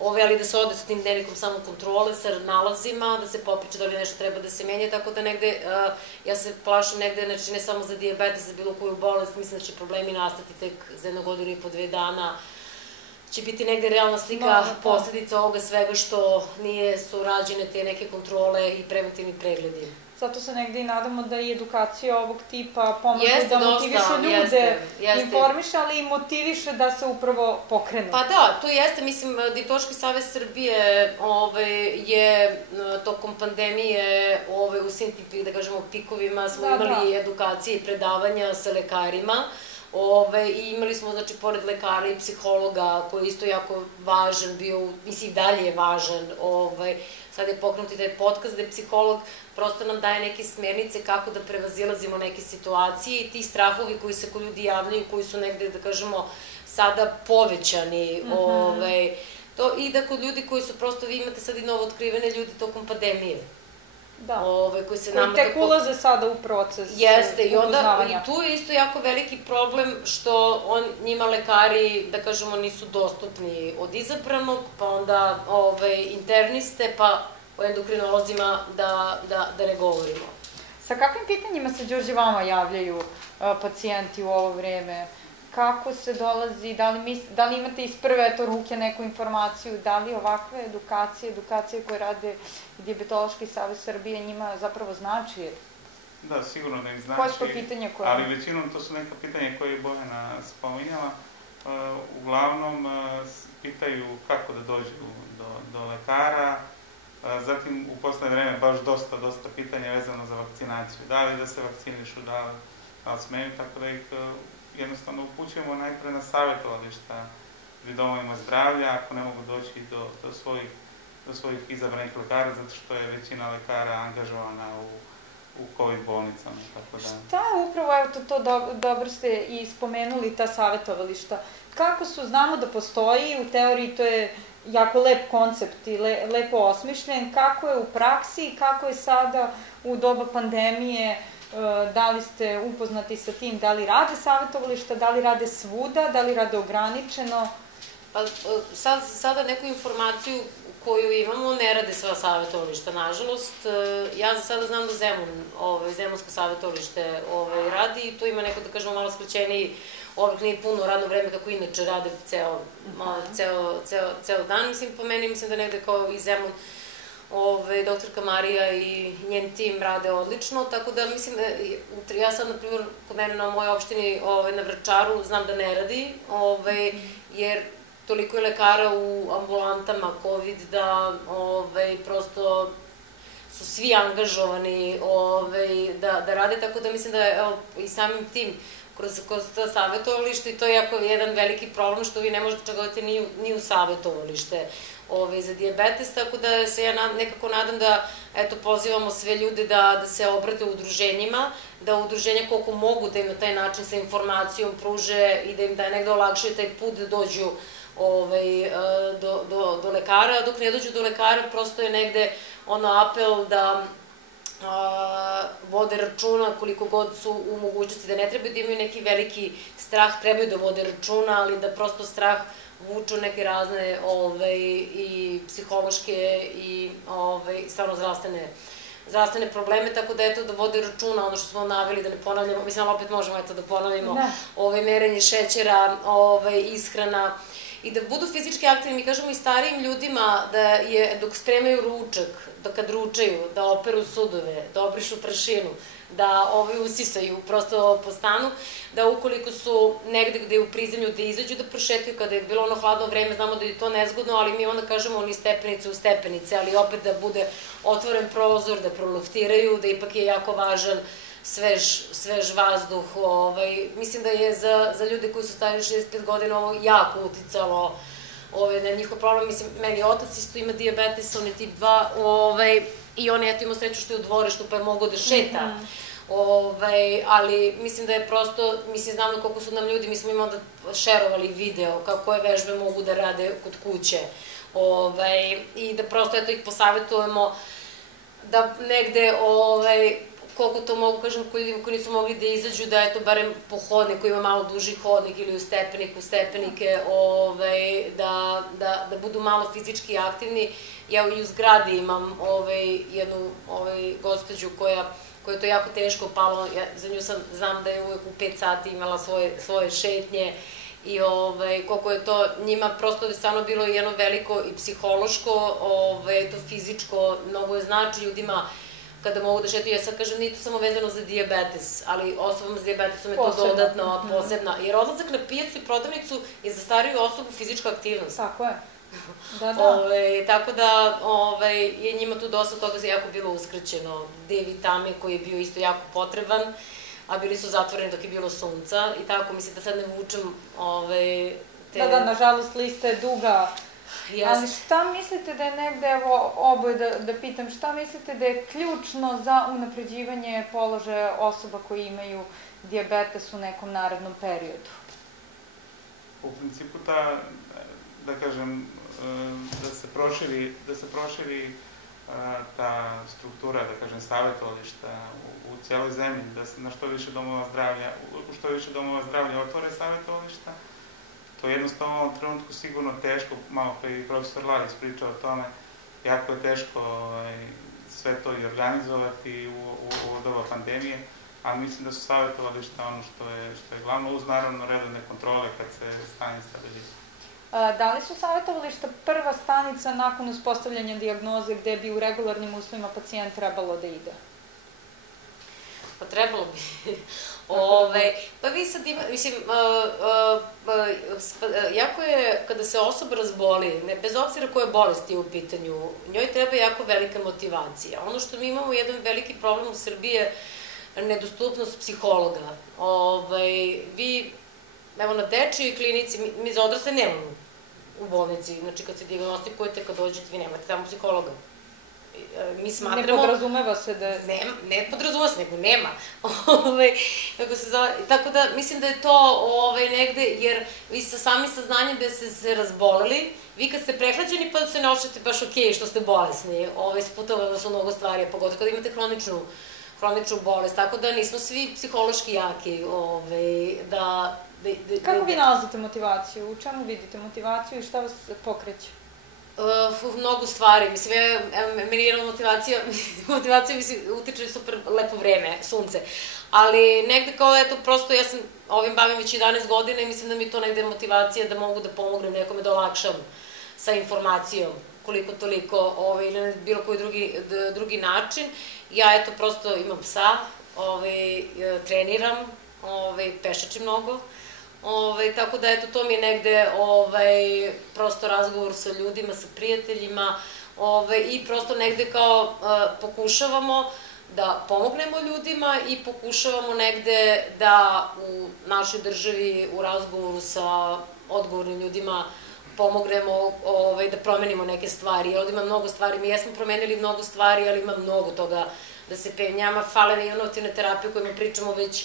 ali da se ode sa tim dnevnikom samo kontrole, sa nalazima, da se popriča da li nešto treba da se menja, tako da negde, ja se plašim negde, znači ne samo za dijabetes, za bilo koju bolest, mislim da će problemi nastati tek za 1 godinu i po 2 dana, će biti negde realna slika posledica ovoga svega što su rađene te neke kontrole i preventivni pregledi. Zato se negde i nadamo da i edukacija ovog tipa pomaže da motiviše ljude, informiše, ali i motiviše da se upravo pokrenu. Pa da, to jeste, mislim, Dijabetološki savez Srbije je tokom pandemije u svim tim, da kažemo, pikovima smo imali edukacije i predavanja sa lekarima, i imali smo, znači, pored lekara i psihologa, koji je isto jako važan bio, mislim, i dalje je važan, sad je pokrenuti taj podcast gde psiholog prosto nam daje neke smernice kako da prevazilazimo neke situacije i ti strahovi koji se kod ljudi javljaju, koji su negde, da kažemo, sada povećani, i da kod ljudi koji su prosto, vi imate sad i novo otkrivene ljudi tokom pandemije. Da, koji tek ulaze sada u proces upoznavanja. I tu je isto jako veliki problem što njima lekari, da kažemo, nisu dostupni od izabranog, pa onda interniste, pa o endokrinolozima da ne govorimo. Sa kakvim pitanjima se, Đorđe, vama javljaju pacijenti u ovo vreme? Kako se dolazi, da li imate iz prve ruke neku informaciju, da li ovakve edukacije koje rade Dijabetološki savez Srbije njima zapravo znači? Da, sigurno da im znači. Koje su to pitanja koje? Ali većinom to su neka pitanja koje je Bojana spominjala. Uglavnom pitaju kako da dođu do lekara, zatim u poslednje vreme baš dosta pitanja vezano za vakcinaciju. Da li da se vakcinišu, da li smeju, tako da ih jednostavno upućujemo najpre na savjetovališta pri domovima zdravlja, ako ne mogu doći do svojih izabranih lekara, zato što je većina lekara angažovana u COVID bolnicama. Šta upravo, evo to dobro ste i spomenuli, ta savjetovališta. Kako su, znamo da postoji, u teoriji to je jako lep koncept i lepo osmišljen. Kako je u praksi i kako je sada u doba pandemije, da li ste upoznati sa tim, da li rade savjetovališta, da li rade svuda, da li rade ograničeno? Pa sada neku informaciju koju imamo ne rade sva savjetovališta, nažalost. Ja za sada znam da Zemunsko savjetovalište radi i tu ima neko, da kažemo, malo skraćeniji oblik, nije puno radno vreme kako inače rade ceo dan. Mislim, po meni, mislim da negde kao i Zemun, doktorka Marija i njen tim rade odlično, tako da mislim, ja sad, na primjer, kod mene na mojoj opštini na Vračaru znam da ne radi, jer toliko je lekara u ambulantama COVID da prosto su svi angažovani da rade, tako da mislim da i samim tim kroz ta savjetovalište, i to je jako jedan veliki problem što vi ne možete čak odati ni u savjetovalište za dijabetes, tako da se ja nekako nadam da, eto, pozivamo sve ljude da se obrate udruženjima, da udruženja koliko mogu da im na taj način sa informacijom pruže i da im negde olakšaju taj put da dođu do lekara, a dok ne dođu do lekara prosto je negde apel da vode računa koliko god su u mogućnosti, da ne trebaju da imaju neki veliki strah, trebaju da vode računa, ali da prosto strah vuču neke razne i psihološke i stvarno zdravstvene probleme, tako da eto da vode računa, ono što smo naveli, da ne ponavljamo, mislim, ali opet možemo eto da ponavljamo merenje šećera, ishrana, i da budu fizički aktivni. Mi kažemo i starijim ljudima da je, dok spremaju ručak, da kad ručaju, da operu sudove, da obrišu prašinu, da usisaju prosto po stanu, da ukoliko su negde gde je u prizemlju da izađu da prošetaju, kada je bilo ono hladno vreme, znamo da je to nezgodno, ali mi onda kažemo ni stepenice u stepenice, ali opet da bude otvoren prozor, da proluftiraju, da ipak je jako važan svež vazduh. Mislim da je za ljude koji su stariji 65 godina ovo jako uticalo na njihov problem. Mislim, meni otac isto ima dijabetes, on je tip 2, i on je eto imao sreću što je u dvorištu pa je mogao da šeta. Ali mislim da je prosto, mislim, znamo koliko su nam ljudi, mi smo im onda šerovali video koje vežbe mogu da rade kod kuće. I da prosto eto ih posavetujemo da negde koliko to mogu, kažem, koji nisu mogli da izađu, da eto, barem po hodniku, ima malo duži hodnik ili u stepenike, da budu malo fizički aktivni. Ja i u zgradi imam jednu gospođu koja je to jako teško palo, za nju znam da je uvek u 5 sati imala svoje šetnje i koliko je to njima prosto stvarno bilo jedno veliko i psihološko, fizičko, mnogo je znači ljudima kada mogu da šetaju. Ja sad kažem, nije to samo vezano za dijabetes, ali osobama s dijabetesom je to dodatno, posebna, jer odlazak na pijacu i prodavnicu je za stariju osobu fizička aktivnost. Tako je. Tako da je njima tu dosta toga jako bilo uskraćeno. D-vitamin koji je bio isto jako potreban, a bili su zatvoreni dok je bilo sunca i tako, mislim da sad ne vučem te... Da, nažalost lista je duga. Ali šta mislite da je negde, evo oboje da pitam, šta mislite da je ključno za unapređivanje položaja osoba koji imaju dijabetes u nekom narednom periodu? U principu da kažem, da se proširi ta struktura, da kažem, savjetovališta u cijeloj zemlji, da se na što više domova zdravlja otvore savjetovališta. To je jednostavno u ovom trenutku sigurno teško, malo pre i profesor Lalić pričao o tome, jako je teško sve to i organizovati u doba pandemije, ali mislim da su savjetovališta ono što je glavno, uz naravno redovne kontrole kad se stanje stabilizuje. Da li su savjetovališta prva stanica nakon uspostavljanja dijagnoze gde bi u regularnim uslovima pacijent trebalo da ide? Pa trebalo bi. Pa vi sad ima, mislim, jako je kada se osoba razboli, bez obzira koje bolesti je u pitanju, njoj treba jako velika motivacija. Ono što mi imamo jedan veliki problem u Srbiji je nedostupnost psihologa. Vi, evo na dečijoj klinici, mi za odrasle nemamo u bolnici, znači kad se dijagnostikujete, kad dođete, vi nemate tamo psihologa. mi smatramo... Ne podrazumeva se da... Ne podrazumeva se, nego nema. Kako se zove, tako da mislim da je to negde, jer vi sa sami saznanjem da ste se razboleli, vi kad ste prehlađeni pa se ne osjećate baš okej što ste bolesni, isputavano su mnogo stvari, pogotovo kada imate hroničnu bolest, tako da nismo svi psihološki jaki, Kako vi nalazite motivaciju? U čemu vidite motivaciju i šta vas pokreće? Mnogo stvari, mislim, meni je motivacija utiče super lepo vreme, sunce, ali negde kao, eto, prosto ja sam ovim bavim već 11 godina i mislim da mi je to negde motivacija da mogu da pomognem nekome da olakšam sa informacijom, koliko toliko, ili na bilo koji drugi način. Ja, eto, prosto imam psa, treniram, pešačim mnogo, tako da, eto, to mi je negde prosto razgovor sa ljudima, sa prijateljima i prosto negde kao pokušavamo da pomognemo ljudima i pokušavamo negde da u našoj državi u razgovoru sa odgovornim ljudima pomognemo da promenimo neke stvari, jer ovdje ima mnogo stvari, mi jesmo promenili mnogo stvari, ali ima mnogo toga da se penjama, fale inovativne terapije o kojima pričamo već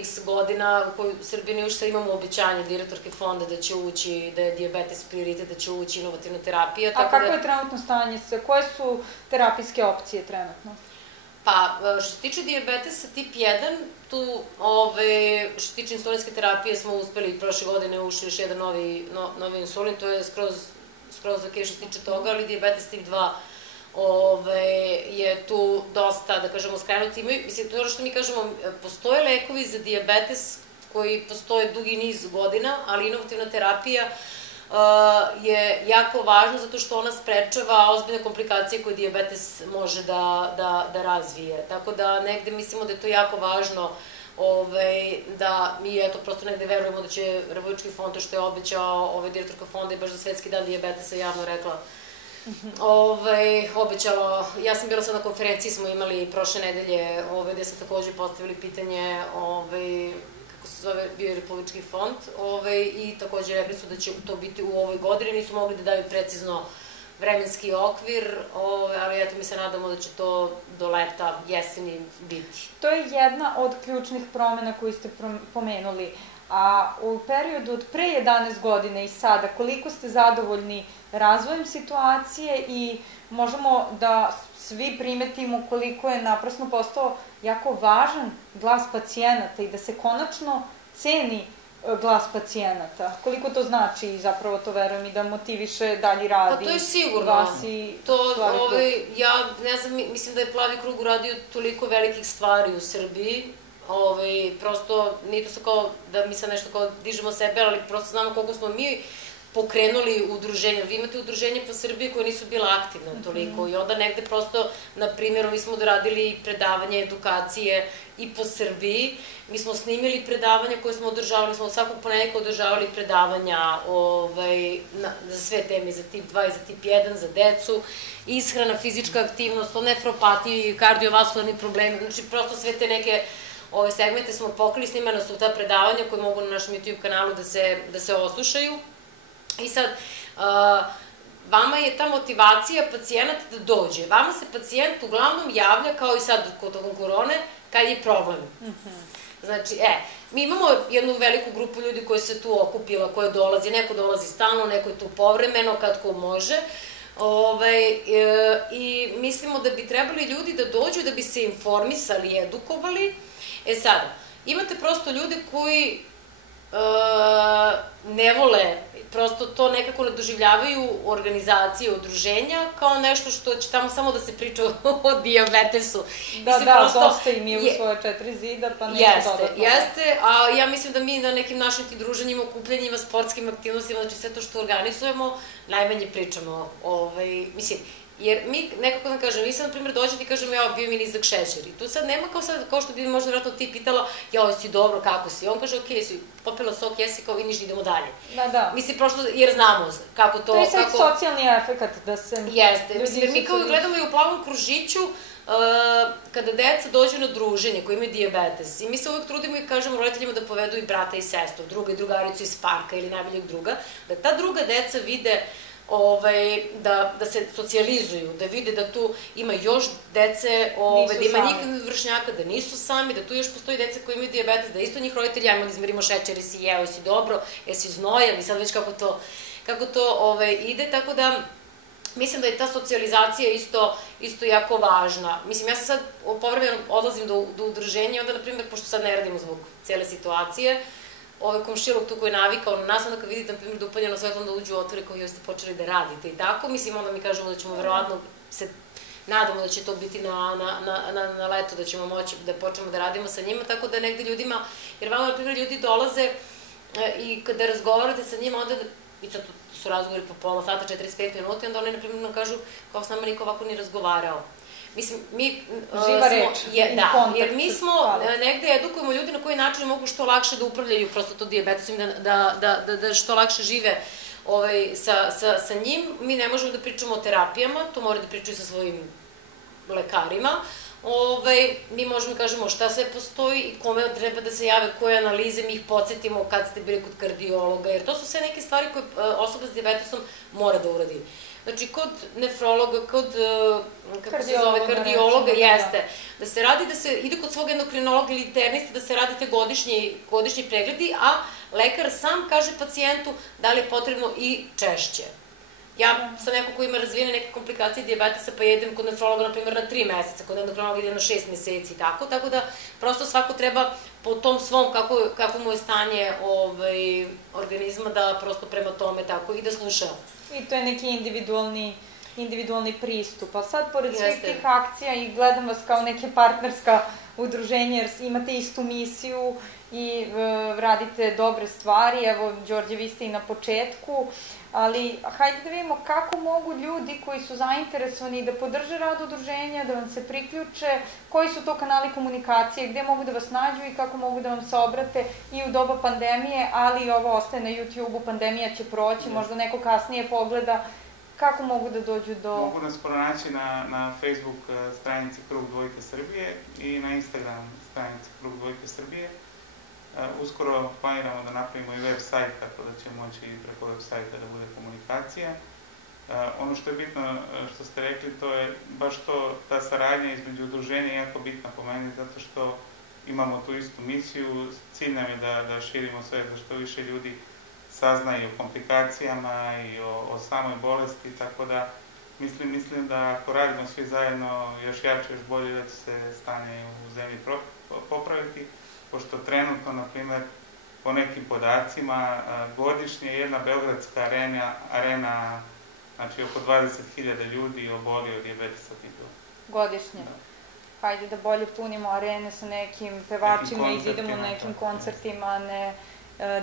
x godina, u kojoj u Srbiji još sad imamo obećanje direktorke fonda da će ući, da je dijabetes prioritet, da će ući inovativna terapija. A kako je trenutno stanje? Koje su terapijske opcije trenutno? Pa, što se tiče dijabetesa tip 1, tu, što se tiče insulinske terapije, smo uspeli prošle godine ušli još jedan novi insulin, to je skroz ok što se tiče toga, ali dijabetes tip 2 je tu dosta, da kažemo, skrenuti. Mislim, to je ono što mi kažemo, postoje lekovi za dijabetes koji postoje dugi niz godina, ali inovativna terapija je jako važna zato što ona sprečava ozbiljne komplikacije koje dijabetes može da razvije. Tako da negde mislimo da je to jako važno da mi eto prosto negde verujemo da će Republički fond, to što je obećao direktorka fonda i baš za Svetski dan dijabetesa javno rekla, obećalo, ja sam bila sad na konferenciji, smo imali prošle nedelje gde smo takođe postavili pitanje kako se zove, bio je Republički fond i takođe rekli su da će to biti u ovoj godini, nisu mogli da daju precizno vremenski okvir, ali eto mi se nadamo da će to do leta, jeseni biti. To je jedna od ključnih promena koju ste pomenuli, a u periodu od pre 11 godina i sada, koliko ste zadovoljni razvojem situacije i možemo da svi primetimo koliko je naprasno postao jako važan glas pacijenata i da se konačno ceni glas pacijenata. Koliko to znači, zapravo to verujem i da motiviše dalji rad. Pa to je sigurno. Ja ne znam, mislim da je Plavi krug uradio toliko velikih stvari u Srbiji, prosto nije to kao da mi sad nešto kao dižemo sebe, ali prosto znamo koliko smo mi pokrenuli udruženja. Vi imate udruženje po Srbiji koje nisu bila aktivne toliko i onda negde prosto, na primjer, mi smo doradili predavanje, edukacije i po Srbiji. Mi smo snimili predavanja koje smo održavali, smo svakog ponedjeljka održavali predavanja za sve teme, za tip 2 i za tip 1, za decu, ishrana, fizička aktivnost, o nefropatiji, kardiovaskularni problemi, znači prosto sve te neke ove segmente smo pokrili, snimana su ta predavanja koje mogu na našem YouTube kanalu da se oslušaju. I sad, vama je ta motivacija pacijenata da dođe. Vama se pacijent uglavnom javlja, kao i sad kod tokom korone, kad je problem. Znači, mi imamo jednu veliku grupu ljudi koja se tu okupila, koja dolazi, neko dolazi stalno, neko je tu povremeno, kad ko može. I mislimo da bi trebali ljudi da dođu, da bi se informisali, edukovali. Sada, imate prosto ljude koji ne vole, prosto to nekako ne doživljavaju organizacije, udruženja, kao nešto što će tamo samo da se priča o dijabetesu. Da, dosta im je u svoje 4 zida, pa nema dodatno. Jeste, a ja mislim da mi na nekim našim ti druženjima, okupljanjima, sportskim aktivnostima, znači sve to što organizujemo, najmanje pričamo, mislim, jer mi, nekako da kažem, vi sad, na primjer, dođete i kažem, bio mi nizak šećer. I tu sad nema kao što bi možda vratno ti pitala, si dobro, kako si? On kaže, okej, si popila sok, jesi, kao vidiš, idemo dalje. Da. Mislim, prosto, jer znamo kako to... To je sad socijalni efekt da se... Jeste, mislim, mi kao gledamo i u Plavom kružiću, kada deca dođu na druženje koji imaju dijabetes, i mi se uvek trudimo i kažemo roditeljima da povedu i brata i sestru, druga i drugaricu iz parka ili najboljeg druga, da ta druga deca vide da se socijalizuju, da vide da tu ima još dece, da ima njih vršnjaka, da nisu sami, da tu još postoji dece koji imaju dijabetes, da isto njih roditelji, ajmo da izmerimo šećer, jesi jeo, jesi dobro, jesi znojan i sad već kako to ide, tako da mislim da je ta socijalizacija isto jako važna. Mislim, ja se sad povremeno odlazim do udruženja, onda, na primjer, pošto sad ne radimo zbog cijele situacije, komšilog tu koji je navikao na nas, onda kad vidite, na primjer, da upaljeno svetlo, onda uđu u otvore kao joj ste počeli da radite i tako, mislim, onda mi kažemo da ćemo verovatno se nadamo da će to biti na leto, da ćemo moći da počnemo da radimo sa njima, tako da negde ljudima, jer vama, na primjer, ljudi dolaze i kada razgovarate sa njima, onda, i sad su razgovori po pola sata, 45 minuta, i onda oni, na primjer, nam kažu kao s nama niko ovako ni razgovarao. Mislim, mi živa reč, da, jer mi smo negde edukujemo ljudi na koji način mogu što lakše da upravljaju prosto to dijabetesom, da što lakše žive sa njim. Mi ne možemo da pričamo o terapijama, to moraju da pričaju sa svojim lekarima. Mi možemo da kažemo šta sve postoji i kome treba da se jave, koje analize, mi ih podsjetimo kad ste bili kod kardiologa, jer to su sve neke stvari koje osoba s dijabetesom mora da uradi. Znači, kod nefrologa, kod, kako se zove, kardiologa, jeste, da se radi, da se ide kod svog endokrinologa ili internista, da se radi te godišnji pregledi, a lekar sam kaže pacijentu da li je potrebno i češće. Ja sam neko ko ima razvijene neke komplikacije dijabetesa, pa jedem kod nefrologa, na primjer, na 3 meseca, kod endokrinologa idem na 6 meseci i tako da prosto svako treba po tom svom, kako mu je stanje organizma, da prosto prema tome tako i da sluša. I to je neki individualni pristup. A sad, pored svih tih akcija, i gledam vas kao neke partnerska udruženja, jer imate istu misiju i radite dobre stvari. Evo, Đorđe, vi ste i na početku, ali hajde da vidimo kako mogu ljudi koji su zainteresovani da podrže rad udruženja, da vam se priključe, koji su to kanali komunikacije, gde mogu da vas nađu i kako mogu da vam se obrate i u doba pandemije, ali i ovo ostaje na YouTube-u, pandemija će proći, možda neko kasnije pogleda, kako mogu da dođu do... Mogu nas pronaći na Facebook stranici Krug Dvojke Srbije i na Instagram stranici Krug Dvojke Srbije. Uskoro planiramo da napravimo i web sajt, tako da će moći preko web sajta da bude komunikacija. Ono što je bitno, što ste rekli, to je baš ta saradnja između udruženja je jako bitna po meni, zato što imamo tu istu misiju. Cilj nam je da širimo sve, da što više ljudi saznaju o komplikacijama i o samoj bolesti, tako da mislim da ako radimo svi zajedno još jače, još bolje, da će se stanje u zemlji popraviti, pošto trenutno, na primjer, po nekim podacima, godišnje jedna beogradska arena, znači oko 20.000 ljudi oboli od dijabetesa tipa 2. Godišnje? Hajde da bolje punimo arene sa nekim pevačima i idemo na nekim koncertima, a ne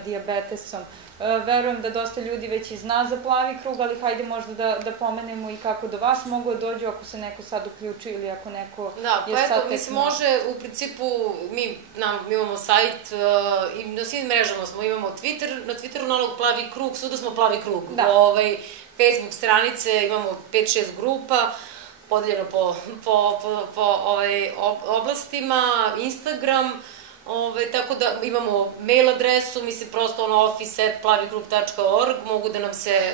dijabetesom. Verujem da dosta ljudi već i zna za Plavi krug, ali hajde možda da pomenemo i kako do vas mogu da dođu ako se neko sad uključi ili ako neko je sad tekno. Da, pa eto, mislim, može u principu, mi imamo sajt i na svim mrežama smo, imamo Twitter, na Twitteru nalog Plavi krug, svuda smo Plavi krug. Facebook stranice, imamo 5-6 grupa, podeljeno po oblastima, Instagram, tako da imamo mail adresu, mislim prosto office@plavikrug.org, mogu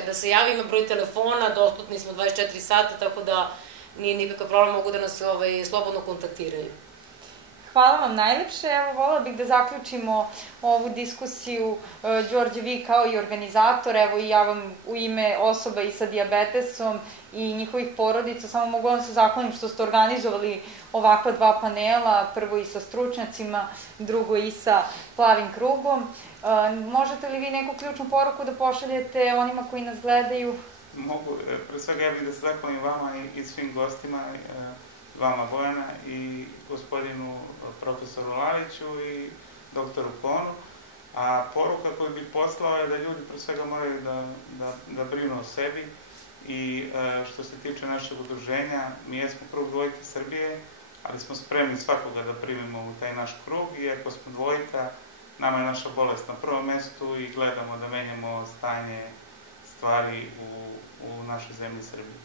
da se javi, ima broj telefona, dostupni smo 24 sata, tako da nije nikakav problem, mogu da nas slobodno kontaktiraju. Hvala vam najlepše. Evo, volela bih da zaključimo ovu diskusiju. Đorđe, vi kao i organizator, evo i ja vam u ime osoba i sa dijabetesom i njihovih porodica, samo mogu vam se zahvalim što ste organizovali ovakva 2 panela, prvo i sa stručnjacima, drugo i sa Plavim krugom. Možete li vi neku ključnu poruku da pošaljete onima koji nas gledaju? Mogu. Pre svega ja bih da se zahvalim vama i svim gostima, vama Bojana i gospodinu profesoru Laliću i doktoru Konu. A poruka koju bih poslao je da ljudi pre svega moraju da brinu o sebi i što se tiče našeg udruženja, mi jesmo Krug Dvojke Srbije, ali smo spremni svakoga da primimo u taj naš krug i ako smo dvojka, nama je naša bolest na prvom mestu i gledamo da menjamo stanje stvari u našoj zemlji Srbiji.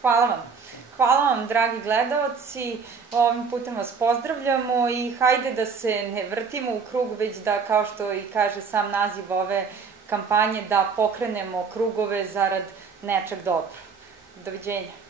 Hvala vam. Hvala vam, dragi gledaoci, ovim putem vas pozdravljamo i hajde da se ne vrtimo u krug, već da, kao što i kaže sam naziv ove kampanje, da pokrenemo krugove zarad nečeg dobro. Doviđenja.